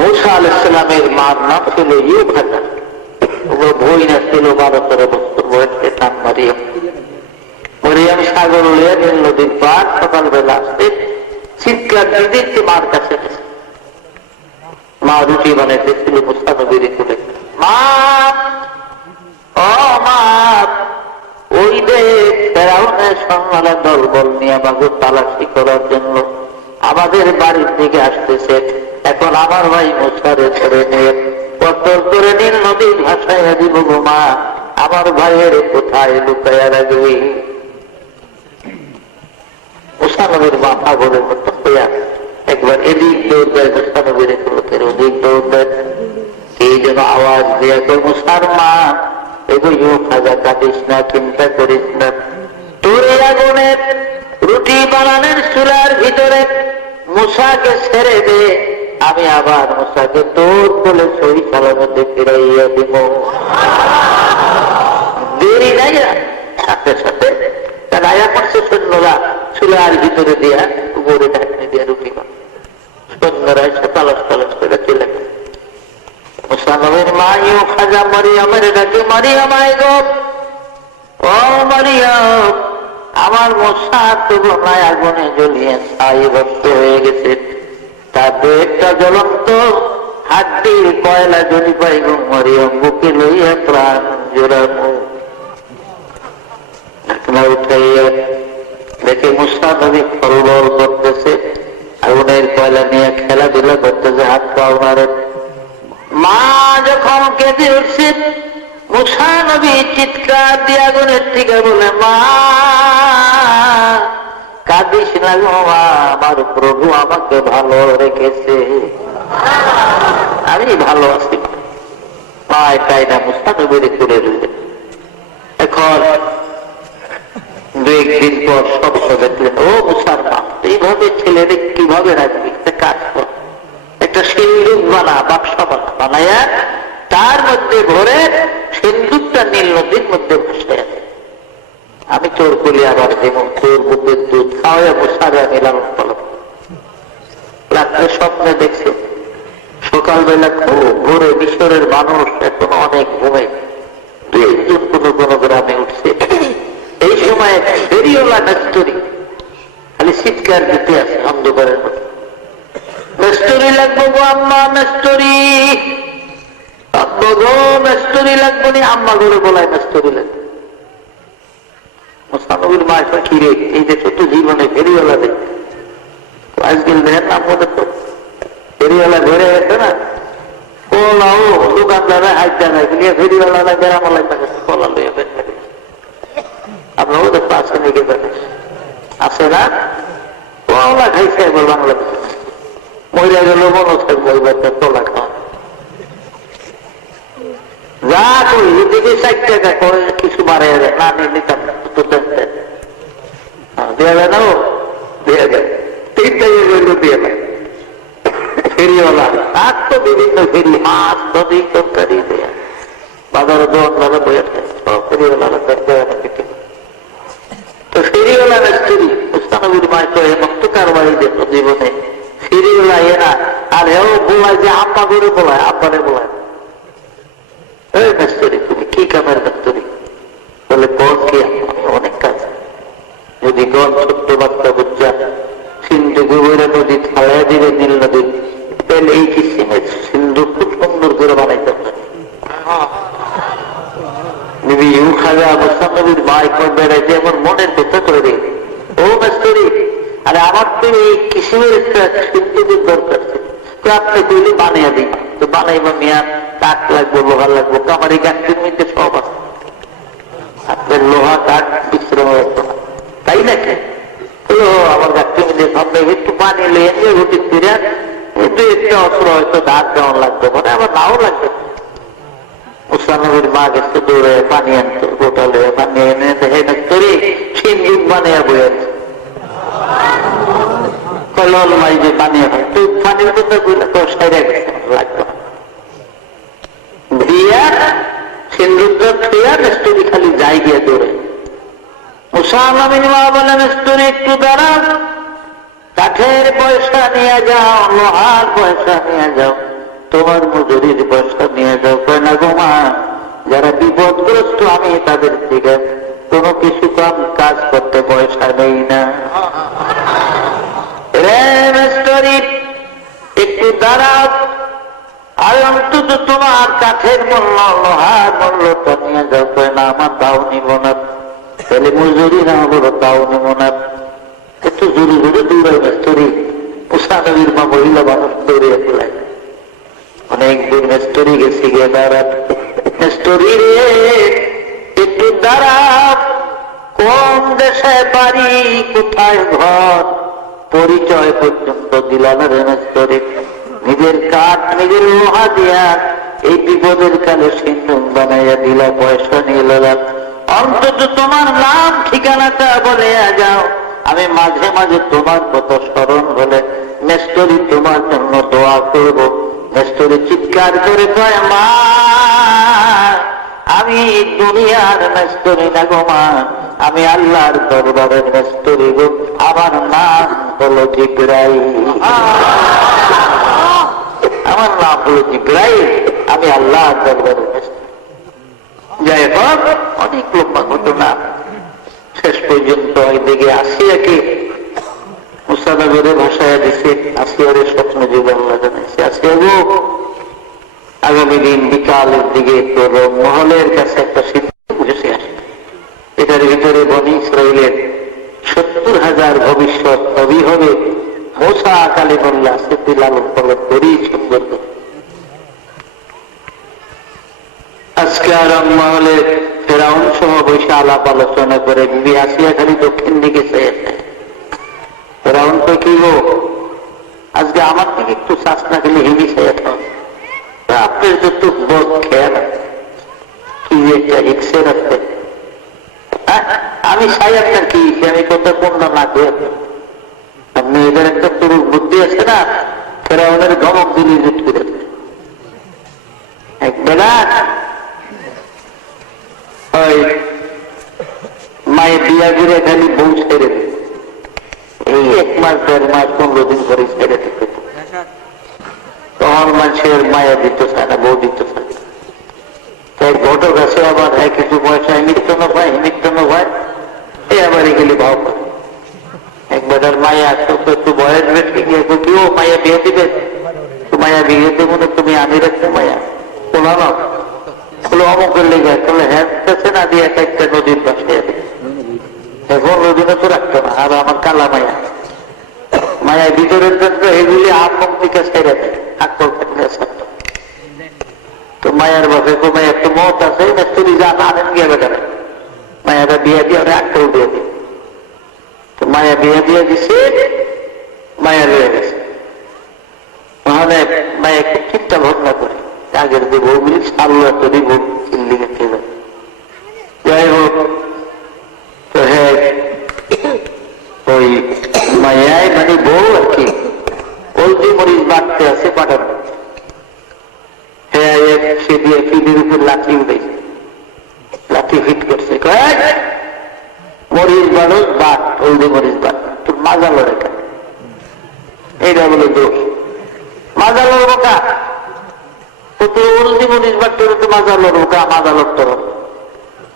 মূসা আলাইহিস সালামের মার নাম ছিল ইউহানা, ওর বই না ছিল 12-13 বছর বয়সে, নাম মারিয়াম। মরিয়াম সাগর লিয়ে নীল নদীর পার সকালবেলা আসতে চিৎকার দিতে মার কাছে গেছে। মা রুটি বানাইতেছিল মুসা নবীর কোলে। মা, ও মা, ওই দেখ ফেরাউনের সৈন্যরা দলবল নিয়ে আমাকে তালাশি করার জন্য আমাদের বাড়ির দিকে আসতেছে। এখন আমার ভাই মুসারে ধরে নিয়ে কতল করে নীল নদীর ভাসাইয়া দিব গো মা, আমার ভাইয়ের কোথায় লুকাইয়া রাখবি? মুসা নবীর মা পাগলের মতো হইয়া একবার এদিক দৌড় দেয়, মুসা নবীর লোকের ওদিক দৌড় দেয়। এই যেন আওয়াজ দিয়ে মুসার মা, এগুলো খাজা কাটিস না, চিন্তা করিস না, তোর এই আগুনের রুটি বানানোর চুলার ভিতরে মুসাকে ছেড়ে দে, আমি আবার মুসাকে তোর বলে সহি সালামতে ফিরাইয়া দিব। দেরি নাই, সাথে সাথে রায়া করছে সৈন্যরা চুলার ভিতরে দিয়া উপরে ঢাকনি দিয়া রুটি বানায়। সৈন্যরা এসে তালাশ তালাশ করে চলে গেল। মুসা নবীর মা ইউ খাজা মারিয়ামের ডাকে, মারিয়াম আয় গো, ও মারিয়াম, আমার মুসা তুলনায় আগুনে জ্বলিয়ে ছাই ভস্ম হয়ে গেছে, তার একটা জ্বলন্ত হাড্ডির কয়লা জ্বলি পাই গো মারিয়াম, বুকে লইয়া প্রাণ জোড়ানো। ঢাকনা উঠাইয়া দেখে মুসা নবী ফলবল করতেছে, আগুনের কয়লা নিয়ে খেলাধুলা করতেছে, হাত পা মারে। মা যখন কেঁদে উঠছে, মুসা নবী চিৎকার দিয়ে আগুনের থেকে বলে, মা কাঁদিস না গো মা, আমার প্রভু আমাকে ভালো রেখেছে, আমি ভালো আছি। পায় তাই না মুসা নবীর তুলে দিলেন। এখন দু একদিন পর স্বপ্ন দেখলেন, ও মুসার মা, এইভাবে ছেলেদের কিভাবে রাখবি, একটা কাজ কর, একটা সিন্দুক বানা, বাক্স বানাইয়া তার মধ্যে ভরে সিন্দুকটা নীল নদীর মধ্যে বসে আছে, আমি তোর কলি আবার যেমন তোর বুকের দুধ খাওয়াইয়া মুসারে আমি লালন পালন। রাত্রে স্বপ্নে দেখছে, সকালবেলা ভোরে মিশরের মানুষ এখনো অনেক ঘুমে, দু একজন কোন কোন গ্রামে উঠছে। এই সময় ফেরিওয়ালা মেস্তরি খালি চিৎকার দিতে আছে অন্ধকারের মধ্যে, মেস্তরি লাগবো গো আম্মা, মেস্তরি গো, মেস্তরি লাগবো নি, আম্মা করে বলায় মেস্তরি লাগবে। মুসানবীর মা একটা কিরে, এই যে ছোট জীবনে ফেরিওয়ালা দেখতে, আজকাল দেখেন না মনে তো ফেরিওয়ালা ঘরে গেছে না, কোলাও দোকানদারা হাত জানায় গিয়ে ফেরিওয়ালা বেড়ামালাই কলা লইয়া বের করে আপনার ওদের পাশে নিয়ে জানিস আছে না, কোলা খাইছে এবার বাংলাদেশ মহিলা গেল মনে থাকবো এবার তোলা খাওয়া যা করি এদিকে 60 টাকা করে কিছু বাড়াই যায় না, নিতাম দেওয়া যায় না, দেওয়া যায় 3 টাকা রইল দিয়ে যায় ফেরিওয়ালা। তার তো বিভিন্ন ফেরি, মাছ নদী তরকারি দেয়া বাজারে দোয়ান ভালো বইয়া সব ফেরিওয়ালারা কেটে। তো ফেরিওয়ালা স্ত্রী মুস্তানবীর মায় তো এমন কারবারি যেত জীবনে ফেরিওয়ালা এরা, আর এও বলায় যে আম্মা করে বলায়, আব্বারে বলায়, এই মেস্তরি তুমি কি কামের মেস্তরি? বলে গন কি, অনেক কাজ, যদি গন ছোট্ট বাচ্চা বুঝা সিন্ধু গোবরে নদী ছাড়াই দিবে নীল নদী, তাহলে এই কিসিমের সিন্ধু খুব সুন্দর করে বানাইতে পারে। খাজা মুস্তানবীর মায় বেড়াইতে এমন মনের কথা করে দিই, ও মেস্তরি আরে আমার তো এই কিসিমের একটা সিন্ধুদের দরকার ছিল, আপনি কইলে বানিয়ে দিই, তো বানাইবা মিয়া কাঠ লাগবে, লোহা লাগবে, তো আমার এই গাছটির মধ্যে সব আছে, আপনার লোহা কাঠ বিশ্রাম হতো না, তাই নাকি? আমার গাছটির মধ্যে ভাবলে একটু পানি লিয়ে নিয়ে রুটি ফিরে কিন্তু একটা অস্ত্র হয়তো ধার দেওয়ার লাগবে, মানে আবার নাও লাগবে। মুস্তানবীর মা গেছে দৌড়ে পানি আনতো, গোটা লয়ে পানি এনে দেখে মেস্তরি সিন্ধুক বানিয়ে বয়ে আছে, কলল মাই যে বানিয়ে হয় তুই পানির মধ্যে বইলে তো সাইরা গেছে, লাগবে না ভিয়া সিন্ধুকটা ফিয়া মেস্তরি খালি যাই গিয়ে দৌড়ে। মুসানবীর মা বলে, মেস্তরি একটু দাঁড়াও, কাঠের পয়সা নিয়ে যাও, লোহার পয়সা নিয়ে যাও, তোমার মজুরির পয়সা নিয়ে যাও। না গো মা, যারা বিপদগ্রস্ত আমি তাদের থেকে কোনো কিছু কম কাজ করতে পয়সা নেই না। রে মেস্তরি একটু দাঁড়াও, আর অন্তত তোমার কাঠের মূল্য লোহার মূল্যটা নিয়ে যাও। না আমার তাও নিব না, তাহলে মজুরি না বলো তাও নিব না। একটু জোরে জোরে দৌড়ায় মেস্তরি, মুসানবীর মা মহিলা মানুষ দৌড়িয়ে ফেলায়। অনেক দূর মেস্তরি গেছি গিয়ে দাঁড়াত, মেস্তরি রে একটু দাঁড়াত, কোন দেশে বাড়ি কোথায় ঘর পরিচয় পর্যন্ত দিলাম রে মেস্তরি, নিজের কাঠ নিজের লোহা দিয়া এই বিপদের কালে সিন্ধুক বানাইয়া দিলা, পয়সা নিয়ে এলাম, অন্তত তোমার নাম ঠিকানাটা বলে যাও, আমি মাঝে মাঝে তোমার কথা স্মরণ হলে মেস্তরি তোমার জন্য দোয়া করব। মেস্তরি চিৎকার করে কয়, মা আমি দুনিয়ার মেস্তরি না গো মা, আমি আল্লাহর দরবারের মেস্তরি গো, আমার নাম হলো জিবরাইল, আমার নাম হলো জিবরাইল, আমি আল্লাহর দরবারের মেস্তরি। যাই হোক, অনেক লম্বা ঘটনা। শেষ পর্যন্ত এদিকে আসিয়াকে মুসানবীরে ভাষায় দিছে, আসিয়ারে স্বপ্ন জীবন জানাইছে, আসিয়া গো আগামী দিন বিকালের দিকে তোর মহলের কাছে একটা সিদ্ধান্ত বসে আসে, এটার ভিতরে বনী ইসরাইলের 70,000 ভবিষ্যৎ নবী হবে, মুসা কালিমুল্লাহ সেটি লালন পালন করেই সুন্দর। আজকে আরম্ভ হলে ফেরাউন সহ বসে আলাপ আলোচনা করে বিবি আসিয়া খালি দক্ষিণ দিকে চেয়েছে। ফেরাউন তো কি গো, আজকে আমার দিকে একটু শ্বাস না খেলে হেবি চেয়ে আপনার যত বদ খেয়াল কি একটা রিক্সে রাখতে আমি চাই আপনার কি আমি কথা বন্ধ না করে আপনি এদের একটা পুরুষ বুদ্ধি আছে না, ফেরাউনের ধমক দিলে জুট করে একবেলা ওই মায়ের বিয়া ঘুরে খালি বউ ছেড়ে দেবে, এই 1 মাস 1.5 মাস 15 দিন করে ছেড়ে দিতে তখন মানুষের মায়া দিতে চায় না, বউ দিতে চায়। তাই ঘটক আছে আবার কিছু পয়সা নিত্যন পায় নিত্যন হয়, এই আবার এগুলি ভাব করে একবার মায়া একটু বয়স বেশি গিয়ে কেউ মায়া বিয়ে দিবে, তো মায়া বিয়ে দেবো না তুমি আমি রাখতে মায়া শোনা না বলে অমুকের লেগে তাহলে হ্যাঁ না দিয়ে একটা নদীর পাশে এখন নদীনে তো রাখতো না। আর আমার কালা মায়া মায়া ভিতরের জন্য এগুলি আমন্ত্রিকা ছেড়ে দেয় আকল থাকলে ছাড়তো। তো মায়ের বাপে মায়ের তো মত আছে না, চুরি যা আনেন গিয়ে বেটারে মায়েরা বিয়ে দিয়ে ওরা আকল দিয়ে দিই। তো মায়া বিয়ে দিয়ে দিছে, মায়া লয়ে গেছে। তাহলে মায়া খুব চিন্তা ভাবনা করে আগের যে বউগুলি সাল্লা তৈরি বউ চিল্লি গেছে যাই হোক। তো হ্যাঁ ওই মায়ায় মানে বউ আর কি হলদি মরিচ বাড়তে আছে পাঠানো, হ্যাঁ সে দিয়ে ফিটের উপর লাঠি উঠেছে, লাঠি ফিট করছে মরিচ বাড়ো বাট হলদি মরিচ বাট তোর মাজা লড়ে কেন, এইটা বলে দোষ মাজা লড়বো কা হলদি মরিচ বাড়তে তো মাজা লড়বো কা, মাজা লড়তে হবে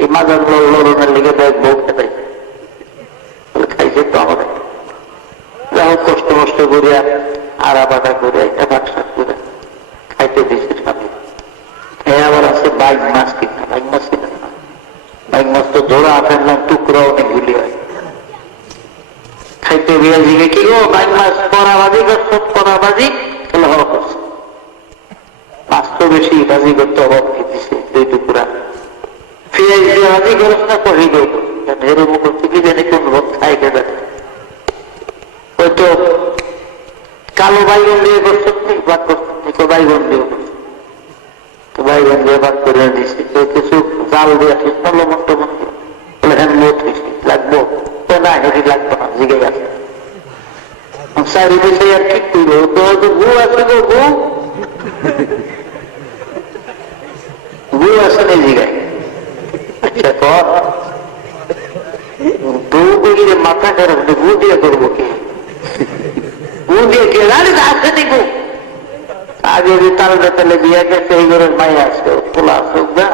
এই মাজা লড়নের লিগে দেখ বউ খেতে খাইছে তো আমাদের যাই হোক কষ্ট মষ্ট করিয়া আড়া বাটা করে একটা বাক্সা করে খাইতে দিচ্ছে স্বামী। আবার আছে বাইক মাছ কিনা, বাইক মাছ কিনা না, বাইক মাছ তো ধরা ফেললাম টুকরা অনেক গুলি হয় খাইতে বিয়া দিকে কি গো বাইক মাছ পরাবাজি করছো, পরাবাজি তাহলে হওয়া করছে মাছ তো বেশি বাজি করতে অভাব দিচ্ছে 2 টুকরা পেঁয়াজ দিয়ে বাজি করছ না কহিল ঢের মুখ থেকে জানি কোন রোগ খাই কে যাচ্ছে হয়তো কালো বাইগন দিয়ে করছো বাদ করছো বাইগন দিয়ে করছো তো বাইগন দিয়ে বাদ করে দিয়েছি কিছু জাল দিয়ে লবণ টবণ বলে হ্যাঁ লোট হয়েছি লাগবো তো না হেঁটে লাগতো না জিগে গেছে সারি বিষয় আর ঠিক করবো তো গু আছে গো গু আছে না জিগায় আচ্ছা কর বউ বলিয়ে মাথা খারাপ গু দিয়ে করবো কি গু দিয়ে কে আসে নি গু আগে যে তালে তালে বিয়ে গেছে এই ঘরের মাই আসছে খোলা আসুক না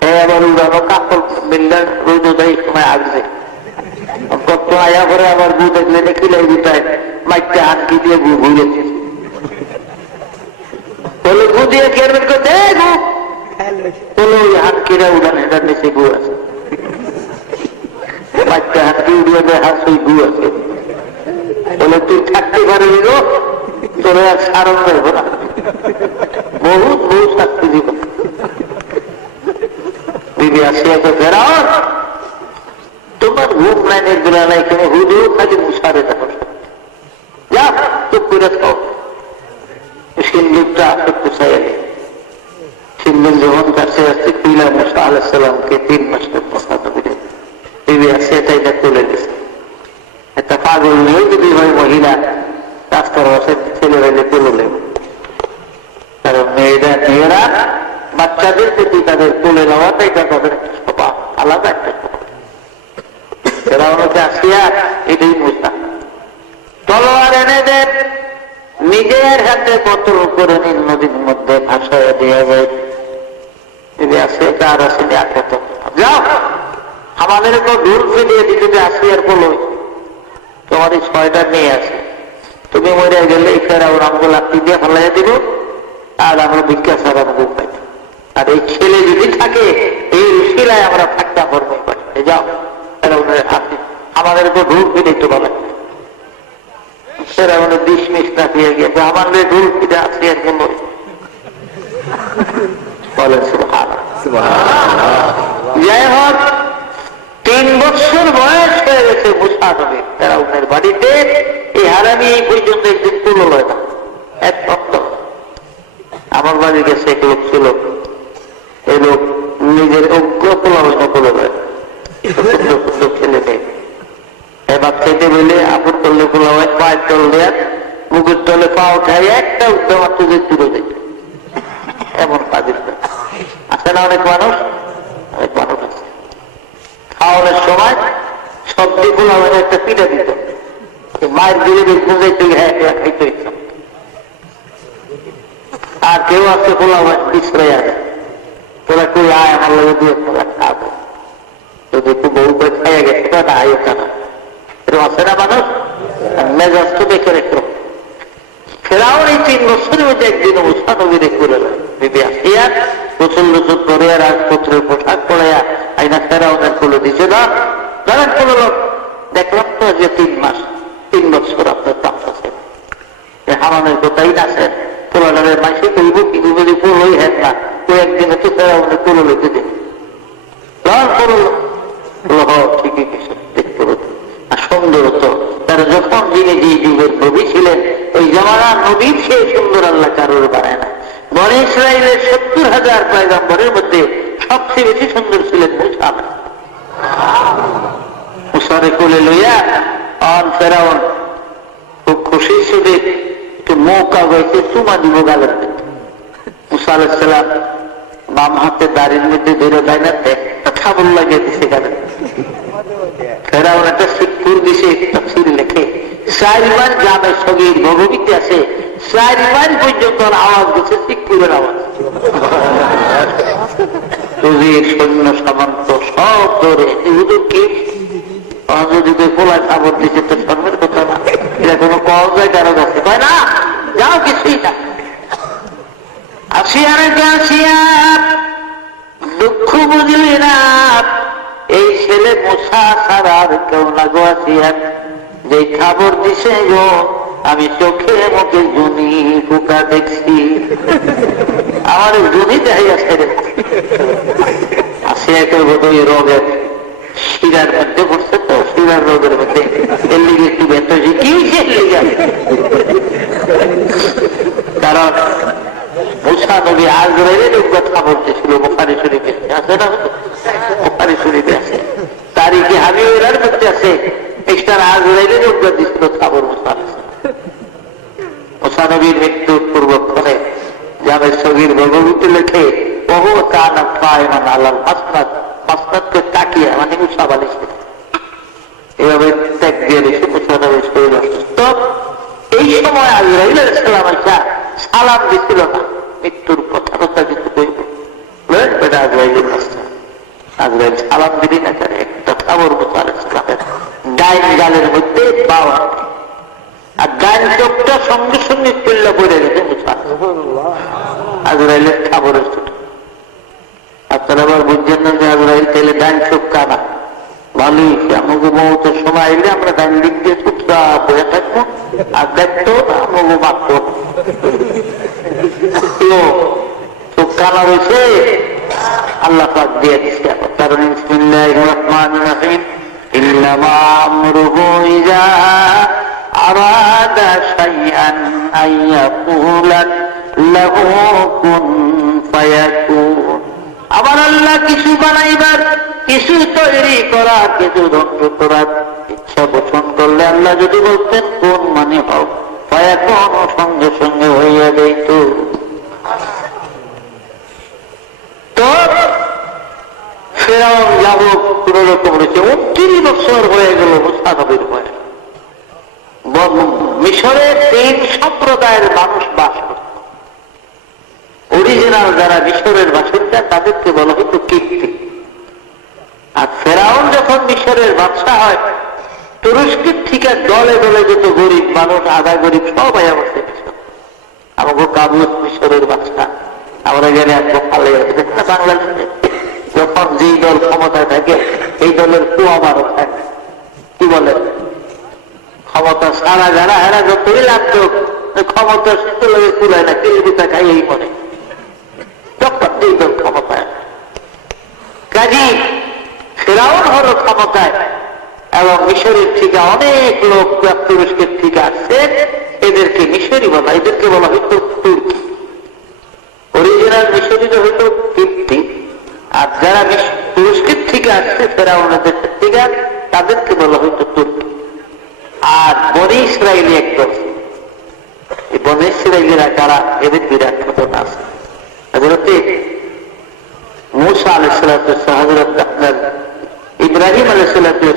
হ্যাঁ আবার উড়ানো কাপড় মিললে রোদ দেয় সময় আসবে কত আয়া করে আবার গু দেখলে খিলাই দিতায় মাইকটা হাঁটকি দিয়ে গু ঘুরেছে বলে গু দিয়ে কেরবেন করতে গু বলে ওই হাঁটকিরা উড়ান এটার নিচে গু আছে মাইকটা হাঁটকি উড়িয়ে দেয় হাস ওই গু আছে বলে তুই থাকতে পারবি গো তোর আর সারণ রইব না বহুত বহু শাস্তি দিব দিদি আসিয়া তো ফেরাও তোমার ঘুম নাই নির্গুলা নাই কেন হুদু খালি মুসারে দেখো যা চুপ করে খাও সিন্দুকটা আসে পুষাইয়া নেই সিন্দুক যখন কাছে আসছে পিলা মুসা আলাইসালামকে 3 মাসের প্রসাদ করে দিদি আসিয়া তাইটা তুলে গেছে একটা পাগল নিয়েও যদি হয় মহিলা রাস্তার বসে ছেলেরা যে তুলে কারণ মেয়েরা বাচ্চাদের প্রতি তাদের তুলে নেওয়াটাই তাদের একটা স্বভাব, আলাদা একটা স্বভাব। এরা অনেকে আসিয়া এটাই মুসা তলোয়ার এনে দেন নিজের হাতে পত্র করে নিন নদীর মধ্যে ভাসায় দেওয়া যায় যদি আসে কার আসেনি আখ্যাত যাও আমাদের তো দূর ফিরিয়ে দিতে আসিয়ার বলো তোমার এই 6টা নিয়ে আসে তুমি মরে গেলে ফেরাও আমগুলো লাঠি দিয়ে ফেলাই দিব আর আমরা ভিক্ষা ছাড়া বুক পাই আর এই ছেলে যদি থাকে এই শিলায় আমরা থাকতে পারবো যাও ফেরাউনের হাতে আমাদের তো ঢুল ফিরে একটু বলে ফেরাউনের ডিসমিস না দিয়ে গিয়েছে আমাদের ঢুল ফিরে আসি আর বলো বলে সুবহানাল্লাহ যাই হোক 3 বছর বয়স হয়ে গেছে মুসা নবীর ফেরাউনের বাড়িতে। এই হারামি এই পর্যন্ত একদিন তুলো লয় না, এক সপ্তাহ। আমার বাড়ি গেছে এক লোক ছিল, এই লোক নিজের অজ্ঞ পোলাবনা করে দেয়, সুন্দর সুন্দর ছেলে মেয়ে। এবার খেতে বলে আপন করলে পোলা হয়, পায়ের তল দেয়, মুখের তলে পা উঠায়, একটা উদ্যম তুলে তুলে দেয়। এমন কাজের আছে না অনেক মানুষ, অনেক মানুষ আছে। খাওয়ানোর সময় সব দিকুল আমাদের একটা পিঠা দিত, মায়ের দিলে বুঝাইতে খাইতে ইচ্ছা। আর কেউ আছে পোলা বিশ্রয় আছে, তোরা কই আয় আমার লোক দিয়ে তোরা খাবো, যদি একটু বউ করে খাইয়া গেছে না আয় কেন, এরকম আছে না মানুষ। মেজাজ তো দেখে রেখো। ফেরাও এই 3 বছরের মধ্যে একদিন মুসা নবীরে করে বিবি আসিয়া গোসল গোসল করে রাজপুত্রের পোশাক পড়াইয়া আইনা ফেরাউনের কোলে দিছে না। ধরেন কোন লোক দেখলাম তো যে 3 মাস 3 বছর আপনার তাপ আছে, হামানের কোথায় আছেন পোলাডারের মাসে কইব কিন্তু যদি পোলই হেন না, ওই একদিনে তো ফেরাউনের কোলে লইতে দিন ঠিকই কিছু দেখতে হতো। আর সুন্দর হতো তারা যখন যিনি যে যুগের নবী ছিলেন, ওই জামানার নবীর সেই সুন্দর আল্লাহ কারোর বানায় না। বনে ইসরায়েলের 70,000 পয়গম্বরের মধ্যে সবচেয়ে বেশি সুন্দর ছিলেন মুসা। মুসারে কোলে লইয়া অন ফেরাউন খুব খুশির সাথে একটু মৌকা হয়েছে চুমা দিব গালের মধ্যে। মুসা আলাইহিস সালাম বাম হাতে দাড়ির মধ্যে ধরে দেয় না, একটা খাবল লাগিয়ে দিছে গালের। ফেরাউন একটা শিবপুর দিছে, তাফসীরে লেখে 4 মাইল গ্রামের সগীর ভগবীতে আছে, 4 মাইল পর্যন্ত আওয়াজ গেছে শিবপুরের আওয়াজ। সৈন্য সামন্ত সব ধরে কি যদি পোলায় খবর দিচ্ছে তো শর্মের কথা না, এটা কোনো কওয়া যায় কারো কাছে কয় না, যাও কিছুই না। আসিয়া নাকি আসিয়া দুঃখ বুঝলি না, এই ছেলে মুসা ছাড়া আর কেউ না গো। আসিয়া যে খবর দিছে গো, আমি চোখে মুখে জুনি পোকা দেখছি, আমার জুনি দেখাই আসে। আসিয়া কেউ বোধহয় রোগের শিরার মধ্যে পড়ছে, তো শিরার রোগের মধ্যে এর লিগে একটু ব্যর্থ হয়েছে। কি কারণ মুসা নবী আজরাইলের কথা বলতেছিল বুখারী শরীফে আছে না, বুখারী শরীফে আছে, তারিখে হাবিবের মধ্যে আছে। এক্সট্রা আজরাইলের উদ্যোগ দিচ্ছিল খবর মুসা। মুসা নবীর মৃত্যুর পূর্বক্ষণে জামের সগীর ভগবতী লেখে বহু কানা কায়মান আলাল মাসনাদ, মাসনাদকে তাকিয়ে মানে মুসা বালিশ এভাবে ত্যাগ দিয়ে দিয়েছে। মুসা নবীর শরীর অসুস্থ। এই সময় আজরাইল আলাইহিস সালাম আইসা সালাম দিছিল না, মৃত্যুর কথা কথা কিছু কইব এটা আজরাইলের রাস্তা। আজরাইল সালাম দিলি না কেন, একটা খবর মুসা আলাইহিস সালামের ডাইন গালের মধ্যে পাওয়া, আর ডাইন চোখটা সঙ্গে সঙ্গে চিল্লা পড়ে গেছে মুসা। আজরাইলের খবরের ছোট আপনারা আবার বুঝছেন না যে আজরাইল তাইলে ডাইন চোখ কানা ভালোই, আমাকে মৌতের সময় এলে আমরা ডাইন দিক দিয়ে চুপটা বসে থাকবো, আর দেখতো আমাকে মাত্র চোখ কানা রয়েছে আল্লাহ পাক দিয়ে দিচ্ছে। কারণ বিসমিল্লাহির রহমানির রহিম ইন্নামা আমরুহু ইযা আরাদা শাইআন আইয়াকুলা লাহু কুন ফায়াকুন। আবার আল্লাহ কিছু বানাইবার, কিছু তৈরি করার, কিছু ধ্বংস করার ইচ্ছা পোষণ করলে আল্লাহ যদি বলতেন কোন মানে হও, ফায়াকুন সঙ্গে সঙ্গে হইয়া যাইত। তো ফেরাউন যাব কোন রকম রয়েছে। 29 বছর হয়ে গেল মুসা নবীর বয়স। মিশরে 3 সম্প্রদায়ের মানুষ বাস করত। অরিজিনাল যারা মিশরের বাসিন্দা তাদেরকে বলা হতো কিপ্তি। আর ফেরাউন যখন মিশরের বাদশা হয়, তুরস্কের থেকে দলে দলে যত গরিব মানুষ, আধা গরিব সবাই বসে মিশর। আমাকে কাবুস মিশরের বাদশা, আমরা গেলে একদম ভালো বাংলাদেশে যখন যেই দল ক্ষমতায় থাকে এই দলের কুয়ামারও থাকে, কি বলে ক্ষমতা সারা যারা এরা যতই লাগতো ক্ষমতা সুস্থ লাগে তুলায় না, কিলবিতা খাই এই মনে। যখন যেই দল ক্ষমতায় কাজী ফেরাউন হলো ক্ষমতায় এবং মিশরের থেকে অনেক লোক তুরস্কের থেকে আসছে, এদেরকে মিশরি বলা, এদেরকে বলা হইত তুর্কি। অরিজিনাল মিশরিরা হইল কিপ্তি, আর যারা তুরস্কের থেকে আসছে ফেরাউনের দেশের থেকে তাদেরকে বলা হইত তুর্কি। আর বনি ইসরায়েলি একদম, এই বনি ইসরায়েলিরা কারা, এদের বিরাট ঘটনা আছে। হযরতে মূসা আলাইহিস সালাম, হযরত আপনার ইব্রাহিম আলাইহিস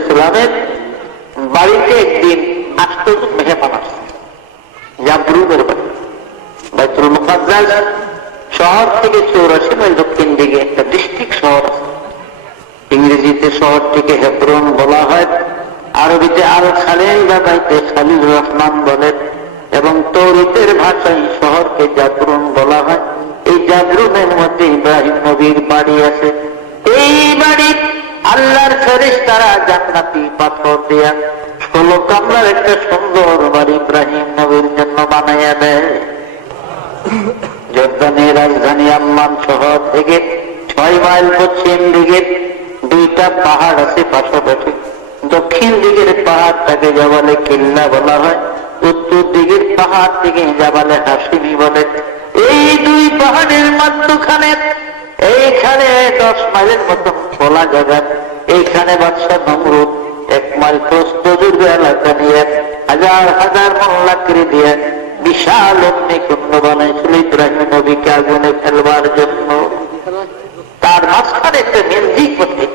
সালামের বাড়িতে একদিন 8 জন মেহমান আসছে, জাবরুনের বাড়ি। বাইতুল মুকাদ্দাস শহর থেকে 84 মাইল দক্ষিণ দিকে একটা ডিস্ট্রিক্ট শহর আছে। ইংরেজিতে শহরটিকে হেব্রন বলা হয়, আরবিতে আল খালিল বা বাইতে খালিল রহমান বলেন, এবং তৌরাতের ভাষায় শহরকে জাবরুন বলা হয়। এই জাবরুনের মধ্যে ইব্রাহিম নবীর বাড়ি আছে। এই বাড়ি আল্লাহর ফেরেশতারা জান্নাতি পাথর দিয়া 16 কামরার একটা সুন্দর বাড়ি ইব্রাহিম নবীর জন্য বানাইয়া দেয়। জর্দানের রাজধানী আম্মান শহর থেকে 6 মাইল পশ্চিম দিকে 2টা পাহাড় আছে পাশাপাশি। দক্ষিণ দিকের পাহাড়টাকে জাবালে কিল্লা বলা হয়, উত্তর দিকের পাহাড় থেকে জাবালে হাসিমি বলে। এই 2 পাহাড়ের মধ্যখানে এইখানে 10 মাইলের মতন খোলা জায়গা, এইখানে বাদশা নমরুদ 1 মাইল প্রস্থ দীর্ঘ এলাকা নিয়ে হাজার হাজার মহল্লাকৃতি দিয়ে বিশাল অগ্নিকুণ্ড বানাইছিল ইব্রাহিম নবীকে আগুনে ফেলবার জন্য। তার মাঝখানে একটা মিউজিক হচ্ছে,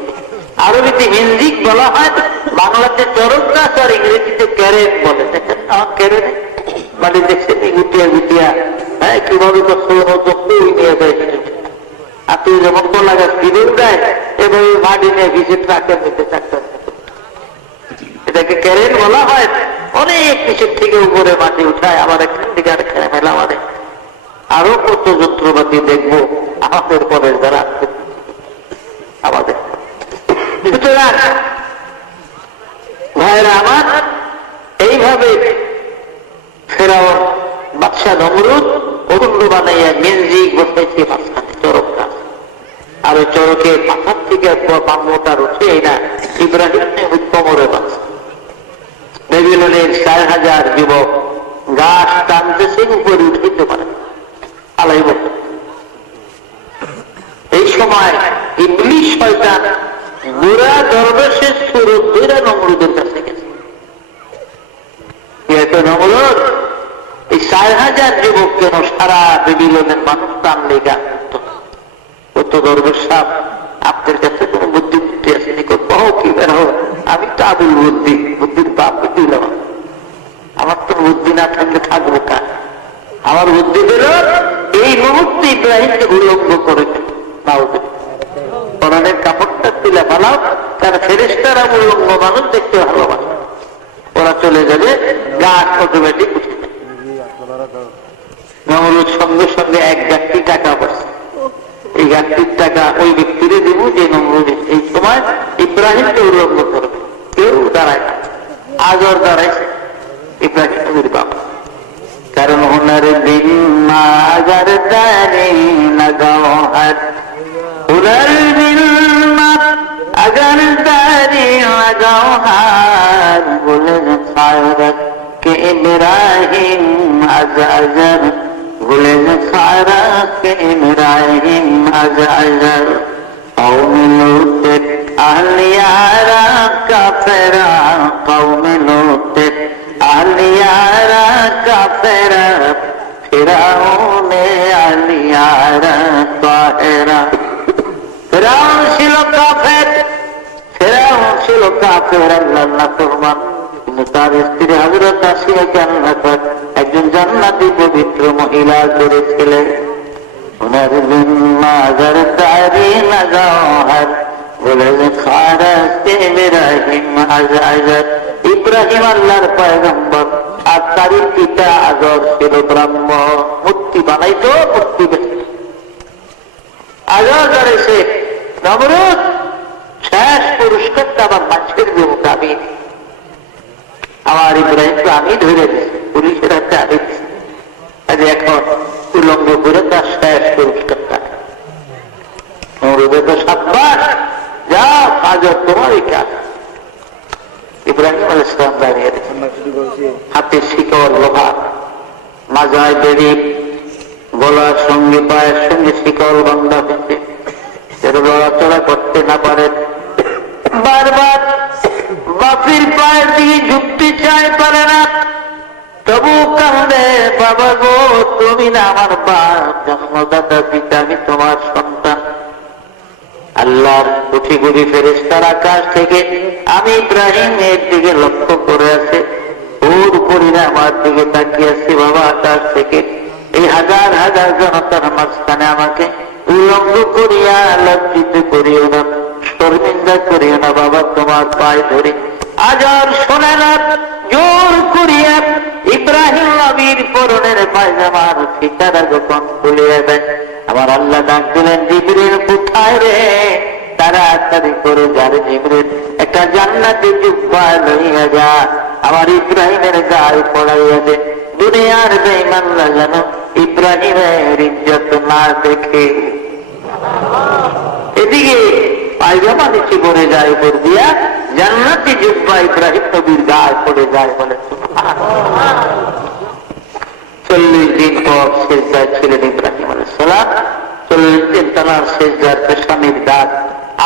আরবিতে মিউজিক বলা হয়, বাংলাতে চরক গাছ আর ইংরেজিতে ক্যারেট বলে। দেখেন না ক্যারেট মানে দেখছেন গুটিয়া গুটিয়া, হ্যাঁ কিভাবে নিয়ে দেয়। আর তুই যেমন কলা গাছ কিনে দেয় এভাবে মাটি নিয়ে ভিজে ট্রাকের মধ্যে চাকরি, এটাকে ক্যারেট বলা হয়। অনেক কিছুর থেকে উপরে মাটি উঠায়, আবার এখান থেকে আরেকখানে ফেলা মানে। আরো কত যন্ত্রপাতি দেখবো আমাদের পরের যারা আমাদের। সুতরাং ভাইরা আমার, এইভাবে ফেরাউন বাদশা নমরুদ অরুণ্য বানাইয়া মিউজিক বসাইছে মাঝখানে চরক গাছ। আর ওই চরকের মাথার থেকে মামতার উঠে না ইব্রাহিম কোমরে বাঁচছে। বেবিলনের 4000 যুবক গাছ টানতেছে, উপরে উঠতে পারে আলাই বছর। এই সময় ইবলিস শয়তান বুড়া দরবেশের সুরত ধরে নমরুদের কাছে গেছে। নমরুদ এই 4000 যুবক কেন সারা বেবিলনের মানুষ টানলে গান কত দরবেশ সাহেব, আপনার কাছে কোন বুদ্ধি বুদ্ধি আসেনি? কহ কি বের হোক, আমি তো আবুল বুদ্ধি, বুদ্ধির বাপ দিল। আমার তো বুদ্ধি না থাকলে থাকবো কার? আমার বুদ্ধি দিল এই মুহূর্তে ইব্রাহিমকে উল্লঙ্ঘ করেছে। কোরআনের কাপড়টা তুলে ফেলাও, কারণ ফেরেশতারা উল্লঙ্ঘ মানুষ দেখতে ভালোবাসে। ওরা চলে যাবে, গাছ অটোমেটিক উঠে যাবে। নমরুদ সঙ্গে সঙ্গে 1 গাছটি টাকা পড়ছে। এই গাছটির টাকা ওই ব্যক্তিরে দেব যে নমরুদ এই সময় ইব্রাহিমকে উল্লঙ্ঘ করবে। কেউ দাঁড়ায় না, আজ ওর দাঁড়াইছে ইব্রাহিম নবীর বাবা। কারণ হুনার দিন মাগার দানি লাগাও হাত, হুনার দিন আগার দানি লাগাও হাত, বলে খায়রাত কে ইব্রাহিম আজ আজর, বলে খায়রাত কে ইব্রাহিম আজ আজর। কওম লূত আহলিয়ারা কাফেরা, কওম লূত আহলিয়ারা কাফেরা, ফিরাউনে আহলিয়ারা তাহেরা। ফিরাউন ছিল কাফের, ফিরাউন ছিল কাফের, আল্লাহর নাফরমান। কিন্তু তার স্ত্রী হযরত আসিয়াকে আল্লাহ একজন জান্নাতি পবিত্র মহিলা করেছিলেন। ওনার দিন মাজার দাড়ি লাগাও হাত, বলে খারাস কে ইব্রাহিম আজ আজর। ইব্রাহিম আল্লাহর পয়গম্বর, আর তারই পিতা আজর ছিল ব্রাহ্মণ। মূর্তি বানাইতো, মূর্তি বেশি আজর করেছে। নমরুদ শেষ পুরস্কারটা আমার মানুষের যে মোতাবিক, আমার ইব্রাহিমকে আমি ধরে দিচ্ছি, পুলিশের হাতে আমি দিচ্ছি। এখন উল্লঙ্ঘ করে তার শেষ পুরস্কারটা নমরুদের তো 7 বার আজও তোমারই কাজ। ইব্রাহিম আলাইহিস সালাম দাঁড়িয়ে হাতে শিকল লোহা, মাজায় বেড়ি, গলার সঙ্গে পায়ের সঙ্গে শিকল বান্ধা হয়েছে, লড়াচড়া করতে না পারেন। বারবার বাপির পায়ের দিকে ঝুঁকতে চায়, পারে না, তবু কান্দে, বাবা গো তুমি না আমার বাপ, জন্মদাতা পিতা, আমি তোমার সন্তান। আল্লাহর কোটি কোটি ফেরেশতার আকাশ থেকে আমি ইব্রাহিমের দিকে লক্ষ্য করে আছে, ওর উপরে আমার দিকে তাকিয়ে আছে। বাবা আকাশ থেকে এই হাজার হাজার জনতার মাঝখানে আমাকে উলঙ্গ করিয়া লজ্জিত করিও না, শর্মিন্দা করিও না বাবা, তোমার পায়ে ধরে। আজ আর শোনে না, জোর করিয়া ইব্রাহিম নবীর পরনের পায়জামার ফিতারা যখন খুলিয়া দেয়, আমার আল্লাহ ডাক দিলেন, জিবরিল কোথায় রে? তাড়াতাড়ি করে যারে জিবরিল একটা জান্নাতি জুব্বা লইয়া যা, আমার ইব্রাহিমের গায়ে পড়াইয়া দে। দুনিয়ার বেঈমানরা যেন ইব্রাহিমের ইজ্জত না দেখে। এদিকে পায়জামা নিচে পড়ে যায়, উপর দিয়া জান্নাতি জুব্বা ইব্রাহিম নবীর গায়ে পড়ে যায়। বলে 40 দিন পর সেজদায় ছিলেন ইব্রাহিম আলাইহিস সালাম। 40 দিন তার সেজদার পেশানির দাগ,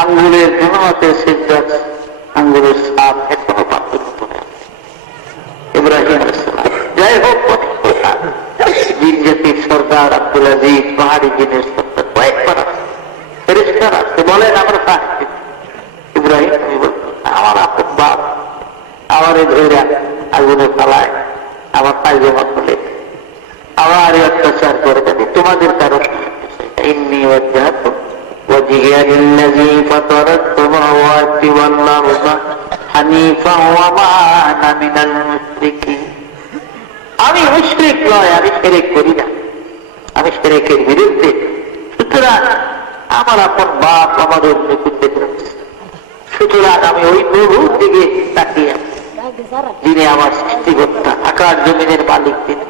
আঙ্গুলের গুণমতে সেজদার আঙ্গুলের সাপ এখনো পাথর উপরে ইব্রাহিম আলাইহিস সালাম। যাই হোক, জিন জাতির সরদার আব্দুল আজিজ, পাহাড়ি জিনের সরদার কয়েকবার ফেরেশতারা আসতে বলেন, আমরা সাক্ষী। ইব্রাহিম আমার আপন বাপ আমারে ধরে আগুনে ফালায়, আমার পায়জামা খুলে আবার অত্যাচার করে দেবে তোমাদের কারণ। إني وجهت وجهي للذي فطر السماوات والأرض حنيفا وما أنا من المشركين। আমি মুশরিক নয়, আমি শিরক করি না, আমি শিরকের বিরুদ্ধে। সুতরাং আমার আপন বাপ আমাদের নিকুঞ্জে, সুতরাং আমি ওই প্রভুর দিকে তাকিয়ে, যিনি আমার সৃষ্টিকর্তা, আকাশ জমিনের মালিক তিনি।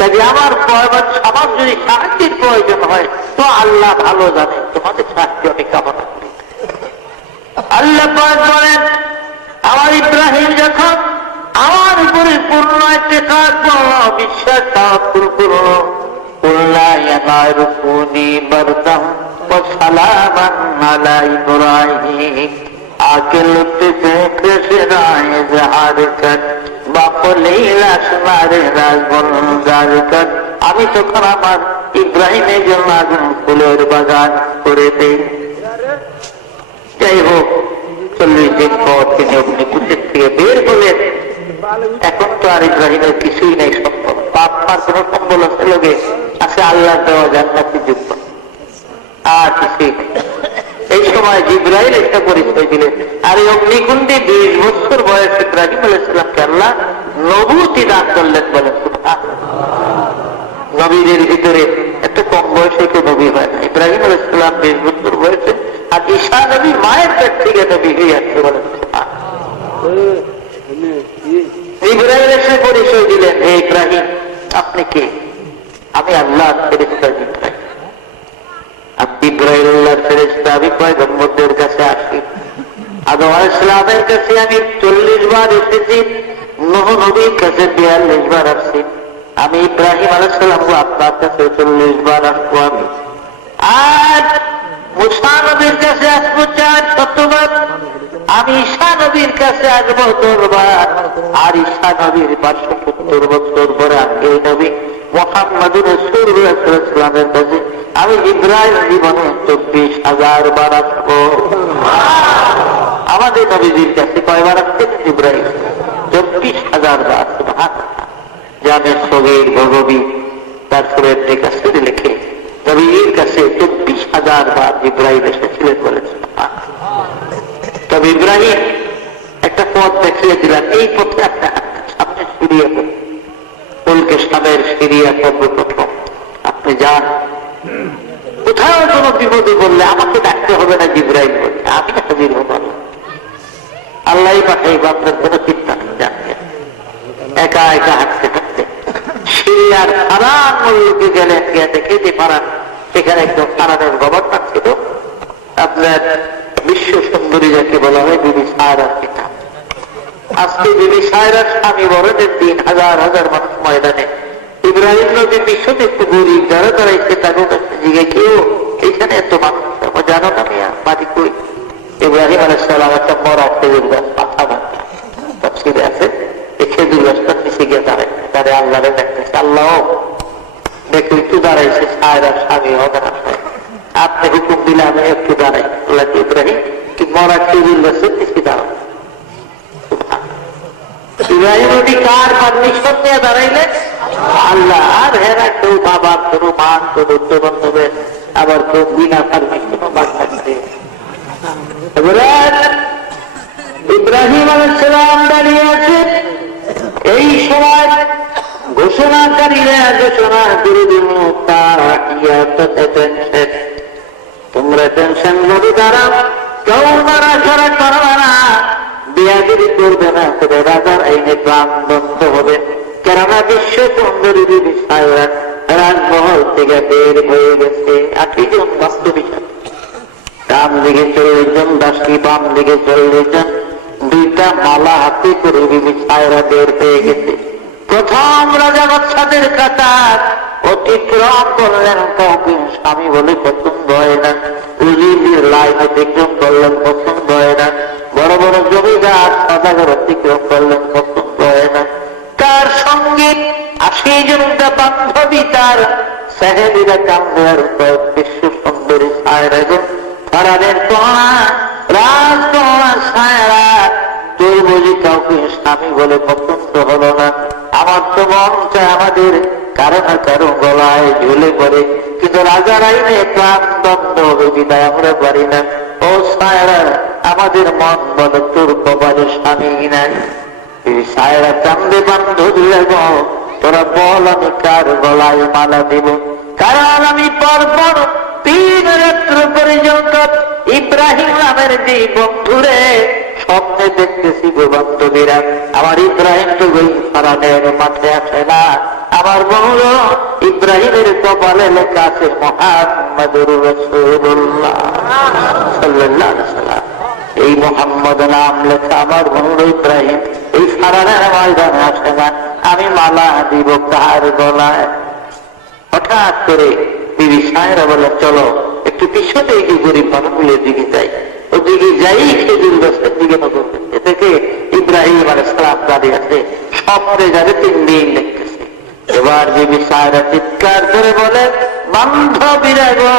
কাজে আমার সমাজ যদি সাহায্যের প্রয়োজন হয় তো আল্লাহ ভালো জানে, তোমাদের সাহায্য আমি কামনা করি। আল্লাহ বলেন, আমার ইব্রাহিম যখন আমার উপরে পূর্ণ ইতিকাদ করল, বিশ্বাস তাওয়াক্কুল করল, কুল্লায়ানারুকুনি বারদাম ওয়া সালামান আলা ইব্রাহিম, আকে লুটতে দেখে রায় জাহার কর আমি তখন আমার ইব্রাহিমের জন্য আগুন ফুলের বাগান করে দেই। যাই হোক, 40 দিন পর তিনি অগ্নিকুণ্ডের থেকে বের হলেন। এখন তো আর ইব্রাহিমের কিছুই নেই সম্ভব, পাপ পার কোন সম্বল আছে লোকে আছে আল্লাহ দেওয়া জান্নাতি যুক্ত আর কিছুই নেই। এই সময় জিবরাইল একটা পরিচয় দিলেন, আর এই অগ্নিকুণ্ডে 20 বছর বয়স ইব্রাহিম আলাইহিস সালামকে আল্লাহ নবুয়তি দান করলেন। বলেন নবীদের ভিতরে এত কম বয়সে কেউ নবী হয় না। ইব্রাহিম আলাইহিস সালাম 20 বছর বয়সে, আর ঈসা নবী মায়ের পেট থেকে নবী হয়ে আসছে। বলেন ইব্রাহিম এসে পরিচয় দিলেন, হে ইব্রাহিম আপনি কে? আমি আল্লাহ ফেরেশতা ইব্রাহিম। আপনি ইব্রাহিমের ফেরেশতা, আমি পয়গম্বরদের কাছে আসি। আদম আলাইহিস সালামের কাছে আমি 40 বার এসেছি, নূহ নবীর কাছে 42 বার আসছি। আমি ইব্রাহিম আলাইহিস সালাম আপনার কাছে 40 বার আসবো। আমি আজ মুসা নবীর কাছে আসবো 400 বার। আমি ঈসা নবীর কাছে আসবো 10 বার। আর ঈসা নবীর 570 বছর পরে আমি নবী মুহাম্মদুর রাসূলুল্লাহ সাল্লাল্লাহু আলাইহি ওয়াসাল্লামের কাছে আমি ইব্রাহিম জীবনে 24,000 বার আসবো। আমাদের নবীজির কাছে কয়বার আসছেন ইব্রাহিম? 24,000 বার। জানে সগীর ভগবী তার সুরের কাছে লিখে নবীজির কাছে 24,000 বার ইব্রাহিম এসেছিলেন বলেছেন। তবে ইব্রাহিম একটা পথ দেখিয়ে দিলেন, এই পথে আপনার সামনে সিরিয়া উল্কে সামের সিরিয়া সর্বপ্রথম আপনি যান। কোথাও কোনো বিপদে বললে আমাকে ডাকতে হবে না, জিবরাইল বলছে আমি হাজির হব। আল্লাহ পাঠাইব, আপনার কোন চিন্তা নেই। জানতে একা একা হাঁটতে হাঁটতে সিরিয়ার ফারান মল্লুকে গেলেন, গিয়ে দেখে যে ফারান সেখানে একদম ফারানের গভর্নর ছিল, আপনার বিশ্ব সুন্দরী যাকে বলা হয় বিবি সায়রার পিতা। আজকে বিবি সায়রার স্বামী বরণের দিন, হাজার হাজার মানুষ ময়দানে। ইব্রাহিম নবী বিশ্বতে একটু গরিব, যারা দাঁড়াইছে তাকে কাছে জিগে কেউ এইখানে এত মানুষ জানো না মিয়া বাড়ি কই? ইব্রাহিম আলাইহিস সালাম একটা মরা খেজুর গাছ মাথা ভাঙা তাফসীরে আছে, এই খেজুর গাছটার নিচে গিয়ে দাঁড়ায়, তারে আল্লাহরে দেখতেছে, আল্লাহ দেখো একটু দাঁড়াইছে সায়রার স্বামী হবে না, আপনি হুকুম দিলে আমি একটু দাঁড়াই। আল্লাহ ইব্রাহিম কি মরা খেজুর গাছের নিচে দাঁড়ায়? ইব্রাহিম নবী কার পারমিশন নিয়ে দাঁড়াইলেন? আল্লাহ। আর হেরা কেউ বাবার কোনো মান কোনো বান্ধবের, আবার কেউ বিনা পারমিশন বাঁচতে। ইব্রাহিম আলাইহিস সালাম দাঁড়িয়ে আছে। এই সময় ঘোষণাকারীরা ঘোষণা করে দিল, তোমরা টেনশন করে দাঁড়াও, কেউ নাড়াচাড়া করবে না, বিয়াগিরি করবে না, তবে রাজার আইনে প্রাণ বন্ধ হবে। কেননা বিশ্ব সুন্দরী বিবি সায়রা রাজমহল থেকে বের হয়ে গেছে। 8 জন বাস্তবিক, ডান দিকে 40 জন দাসী, বাম দিকে 40 জন, 2টা মালা হাতে করে বিবি সায়রা বের হয়ে গেছে। প্রথম রাজা বাদশাদের কাতার অতিক্রম করলেন, কাউকে স্বামী বলে পছন্দ হয় না, উজির লাইন অতিক্রম করলেন, পছন্দ হয় না, বড় বড় জমিদার সদাগর অতিক্রম করলেন, পছন্দ হয় না। তার সঙ্গে 80 জনটা বান্ধবী, তার সাহেবীরা কামদার বিশ্ব সুন্দরী সায়রা গো, ফারাদের তোমরা রাজকন্যা সায়রা, তোর বুঝি কাউকে স্বামী বলে পছন্দ হলো না? আমার তো মন চায় আমাদের কারো না কারো গলায় ঝুলে পড়ে, কিন্তু রাজার আইনে প্রাণ দণ্ড হবে, বিদায় আমরা পারি না। ও সায়রা, আমাদের মন বলে তোর কপালে স্বামী নাই। সায়রা কান্দে, বান্ধবী গো তোরা বল আমি কার গলায় মালা দিব? কারণ আমি পরপর 3 রাত্র পর্যন্ত ইব্রাহিম নামের যে বন্ধুরে স্বপ্নে দেখতেছি গো বান্ধবীরা, আমার ইব্রাহিম তো ওই ফারানের মাঠে আসে না, আমার বহুল ইব্রাহিমের কপালে লেখা আছে মুহাম্মাদুর রাসূলুল্লাহ সাল্লাল্লাহু আলাইহি ওয়াসাল্লাম। এই মুহাম্মদ নাম লেখা আমার বহুল ইব্রাহিম এই ফারানের ময়দানে আসে না, আমি মালা দিব কার গলায়? হঠাৎ করে বিবি সায়রা বলে, চলো একটু পিছনে এই গরিব মানুষগুলোর দিকে যাই। ওদিকে যাই খেজুর গাছের দিকে নজর থেকে ইব্রাহিম আলাইহিস সালাম দাঁড়িয়ে আছে, স্বপ্নে যাবে 3 দিন দেখতেছে। এবার বিবি সায়রা চিৎকার করে বলে, বান্ধবীরা গো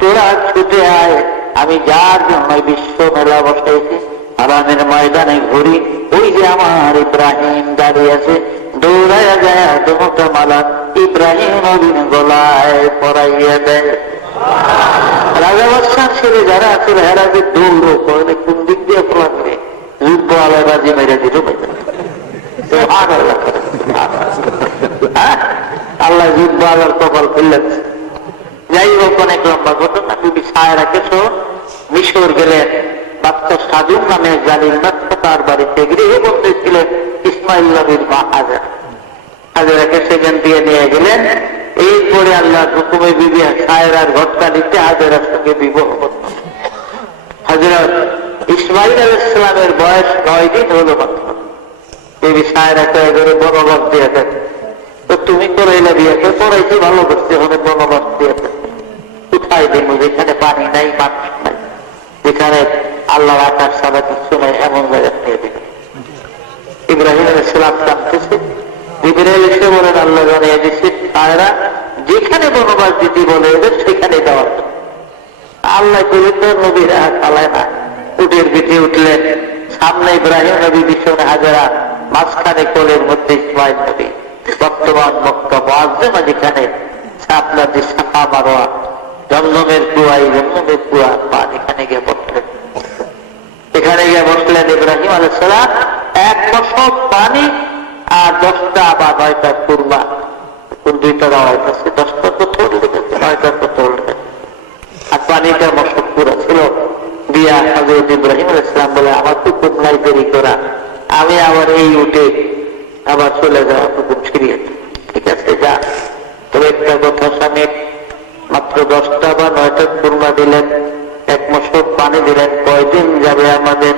তোরা ছুটে আয়, আমি যার জন্য বিশ্ব মেলা বসাইছি হারানের ময়দানে ঘুরি, ওই যে আমার ইব্রাহিম দাঁড়িয়ে আছে, দৌড়াইয়া যায় দুটা মালা ইব্রাহিম নবীর গলায় পরাইয়া দেয়। রাজা বাদশাহ ছেলে যারা আছে হেরা যে দৌড়ো করে কোন দিক দিয়ে পড়াবে, যুদ্ধ আলায় বাজি মেরে দিল। আল্লাহ যুদ্ধ আলার কপাল খুললেন। যাই হোক, অনেক লম্বা ঘটনা। বিবি সায়রা কিছু মিশর গেলেন, বাচ্চা সাজুন নামে জালিম বাচ্চা তার বাড়িতে গৃহবন্দী ছিলেন ইসমাইল নবীর মা হাজেরা। হাজেরাকে সেখান দিয়ে নিয়ে গেলেন। এরপরে আল্লাহ হুকুমে বিবি সায়রার ঘটকালিতে হাজেরার সঙ্গে বিবাহ করলেন। হযরত ইসমাইল আলাইহিস সালামের বয়স 9 দিন হলো মাত্র। বিবি সায়রাকে এবারে বনবাস দিয়ে দেন, তো তুমি করাইলা বিয়েকে? করাইছি, ভালো করছে, অনেক বনবাস দিয়ে দেন। কোথায় দেব? যেখানে পানি নাই, মানুষ নাই, যেখানে আল্লাহ আকাশ ছাড়া কিছু নাই, এমন জায়গা দিয়ে দেন। ইব্রাহিম আলাইহিস সালাম কাঁদতেছে। জিবরাইল এসে বলেন, আল্লাহ জানিয়ে দিচ্ছে সায়রা যেখানে বনবাস দিতে বলে এদের সেখানে দেওয়া। আল্লাহ বলেন তো নবীরা চালায় না। উটের পিঠে উঠলেন, সামনে ইব্রাহিম নবী, পিছনে হাজেরা, মাঝখানে কোলের মধ্যে ইসমাইল নবী। বর্তমান মক্কা মুআজ্জামা যেখানে আপনার যে সাফা মারওয়া, জমজমের কুয়া, এই জমজমের কুয়া পান, এখানে গিয়ে বসলেন। এখানে গিয়ে বসলেন ইব্রাহিম আলাইহিস সালাম। 1 মশক পানি আর 10টা বা 9টা কুরমা, 2টা দেওয়া হয়েছে, 10টা তো থোড় লেগেছে, 9টা তো থোড় লেগেছে, আর পানিটা মশক পুরা ছিল। দিয়া হযরত ইব্রাহিম আলাইহিস সালাম বলে, আমার তো কুরমাই দেরি করা, আমি আবার এই উঠে আবার চলে যাওয়া হুকুম ছিড়িয়েছে। ঠিক আছে, যা। তবে একটা কথা স্বামী, মাত্র 10টা বা 9টা কুরমা দিলেন, এক মশক পানি দিলেন, কয়দিন যাবে আমাদের?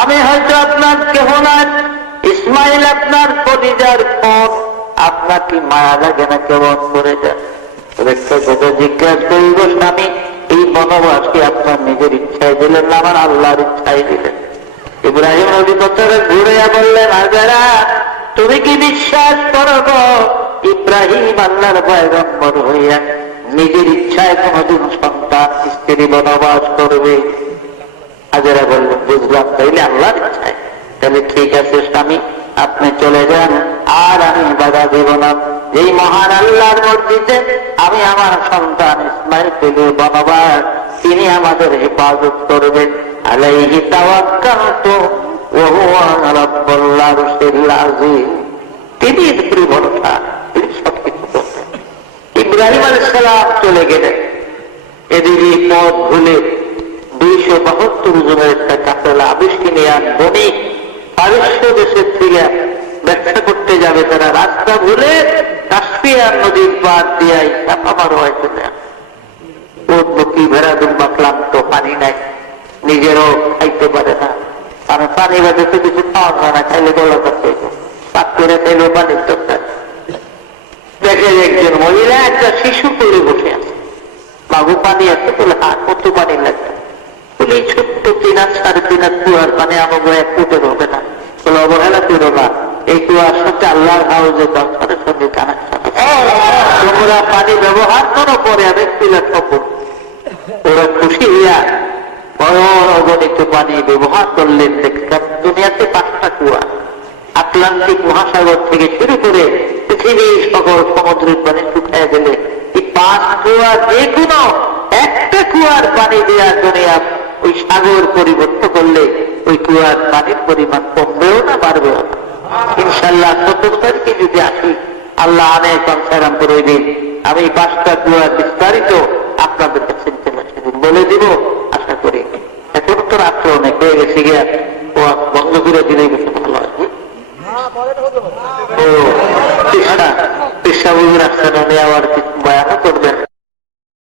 আমি হয়তো আপনার কেহ না, ইসমাইল আপনার কলিজার পথ, আপনার কি মায়া লাগে না? কেমন করে যান? জিজ্ঞাসা করিব, স্বামী এই বনবাস কি আপনার নিজের ইচ্ছায় দিলেন না আমার আল্লাহর ইচ্ছায় দিলেন? ইব্রাহিম নবী কথাটা ঘুরাইয়া বললেন, হাজেরা তুমি কি বিশ্বাস করো ইব্রাহিম আল্লাহর পয়গম্বর হইয়া নিজের ইচ্ছায় কোনদিন সন্তান স্ত্রী বনবাস করবে? হাজেরা বললেন, বুঝলাম, তাইলে আল্লাহর ইচ্ছায়। তাহলে ঠিক আছে স্বামী, আপনি চলে যান, আর আমি বাধা দেব না। এই মহান আল্লাহর মসজিদে আমি আমার সন্তান ইসমাইল পেলে বনবাস, তিনি আমাদের হেফাজত করবেন। আলাইহি তাওয়াক্কালতু ওয়া হুয়া রাব্বুল আরশিল আযীম। তিনি উপরে ভরসা, তিনি সবকিছু করবেন। ইব্রাহিম আলাইহিস সালাম চলে গেলেন। এদিকে পথ ভুলে 272 জনের একটা কাফেলা আবিষ্কিনিয়ান বণিক পারস্য দেশের থেকে ব্যবসা করতে যাবে, তারা রাস্তা ভুলে কাস্পিয়ান নদীর পার দিয়ে আমার হয়েছে কি ভেড়া দুম্বা ক্লান্ত, পানি নাই, নিজেরও খাইতে পারে না, কারণ পানি বাদে তো কিছু খাওয়া যায় না, খাইলে গলা করতে পাক করে খাইলেও পানির দরকার। দেখে একজন মহিলা একটা শিশু করে বসে আছে, বাবু পানি আছে বলে, হ্যাঁ কত পানি লাগবে বলে, ছোট্ট 3 হাত 3.5 হাত কুয়ার পানি আমাকে এক ফুটের হবে না বলে, অবহেলা করো না, এই কুয়ার সাথে আল্লাহর হাউজে দরকারের সঙ্গে কানেকশন, তোমরা পানি ব্যবহার করো, পরে আমি পিলা খবর। ওরা খুশি হইয়া বড় অগণিত পানি ব্যবহার করলেন। দেখলাম দুনিয়াতে 5টা কুয়া, আটলান্টিক মহাসাগর থেকে শুরু করে পৃথিবীর সকল সমুদ্রের পানি শুকায় গেলে এই 5 কুয়া যে কোনো একটা কুয়ার পানি দেওয়া দুনিয়া ওই সাগর পরিবর্তন করলে ওই কুয়ার পানির পরিমাণ কমবেও না বাড়বেও না। ইনশাল্লাহ 17 তারিখে যদি আসি, আল্লাহ অনেক সংসারাম করে দিন, আমি 5টা কুয়ার বিস্তারিত আপনাদের কাছে বলে দিব আশা করি। এখন তো রাত্রে অনেক হয়ে গেছে, গিয়া ও বন্ধ করে দিলে গেছে ভালো হয়। ও পেশা বুঝে রাখছেন, উনি আবার বয়ানও করবেন,